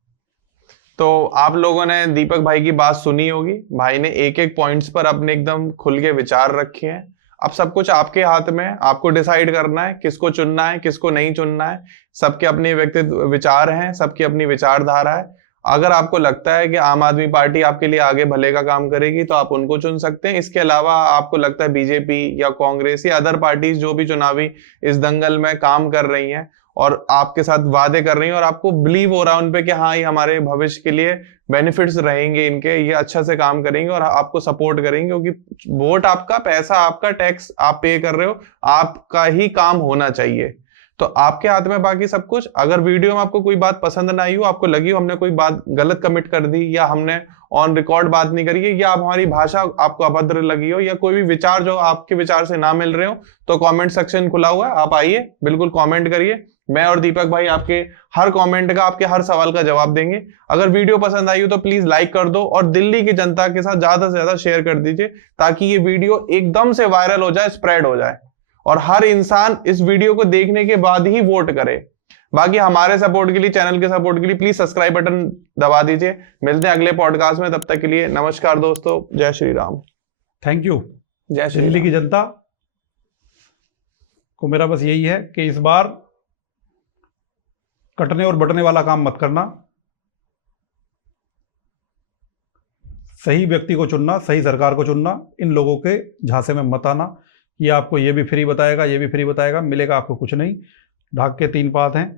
तो आप लोगों ने दीपक भाई की बात सुनी होगी। भाई ने एक एक पॉइंट्स पर अपने एकदम खुल के विचार रखे हैं। अब सब कुछ आपके हाथ में है, आपको डिसाइड करना है किसको चुनना है, किसको नहीं चुनना है। सबके अपने व्यक्तिगत विचार हैं, सबकी अपनी विचारधारा है। अगर आपको लगता है कि आम आदमी पार्टी आपके लिए आगे भले का काम करेगी तो आप उनको चुन सकते हैं। इसके अलावा आपको लगता है बीजेपी या कांग्रेस या अदर पार्टीज जो भी चुनावी इस दंगल में काम कर रही हैं और आपके साथ वादे कर रही हैं और आपको बिलीव हो रहा है उनपे कि हाँ ये हमारे भविष्य के लिए बेनिफिट्स रहेंगे इनके, ये अच्छा से काम करेंगे और आपको सपोर्ट करेंगे, क्योंकि वोट आपका, पैसा आपका, टैक्स आप पे कर रहे हो, आपका ही काम होना चाहिए। तो आपके हाथ में बाकी सब कुछ। अगर वीडियो में आपको कोई बात पसंद ना आई हो, आपको लगी हो हमने कोई बात गलत कमिट कर दी या हमने ऑन रिकॉर्ड बात नहीं करी है या हमारी भाषा आपको अभद्र लगी हो या कोई भी विचार जो आपके विचार से ना मिल रहे हो, तो कमेंट सेक्शन खुला हुआ है, आप आइए बिल्कुल कमेंट करिए। मैं और दीपक भाई आपके हर कमेंट का, आपके हर सवाल का जवाब देंगे। अगर वीडियो पसंद आई हो तो प्लीज लाइक कर दो और दिल्ली की जनता के साथ ज्यादा से ज्यादा शेयर कर दीजिए ताकि ये वीडियो एकदम से वायरल हो जाए, स्प्रेड हो जाए और हर इंसान इस वीडियो को देखने के बाद ही वोट करे। बाकी हमारे सपोर्ट के लिए, चैनल के सपोर्ट के लिए प्लीज सब्सक्राइब बटन दबा दीजिए। मिलते हैं अगले पॉडकास्ट में, तब तक के लिए नमस्कार दोस्तों, जय श्री राम। Thank you. जय श्री दिल्ली राम। की जनता को मेरा बस यही है कि इस बार कटने और बटने वाला काम मत करना, सही व्यक्ति को चुनना, सही सरकार को चुनना। इन लोगों के झांसे में मत आना, ये आपको ये भी फ्री बताएगा, ये भी फ्री बताएगा, मिलेगा आपको कुछ नहीं। ढाक के 3 पात हैं,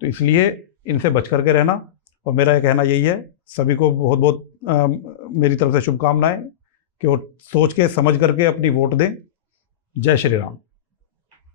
तो इसलिए इनसे बच करके रहना। और मेरा ये कहना यही है, सभी को बहुत बहुत मेरी तरफ से शुभकामनाएं कि वो सोच के समझ करके अपनी वोट दें। जय श्री राम।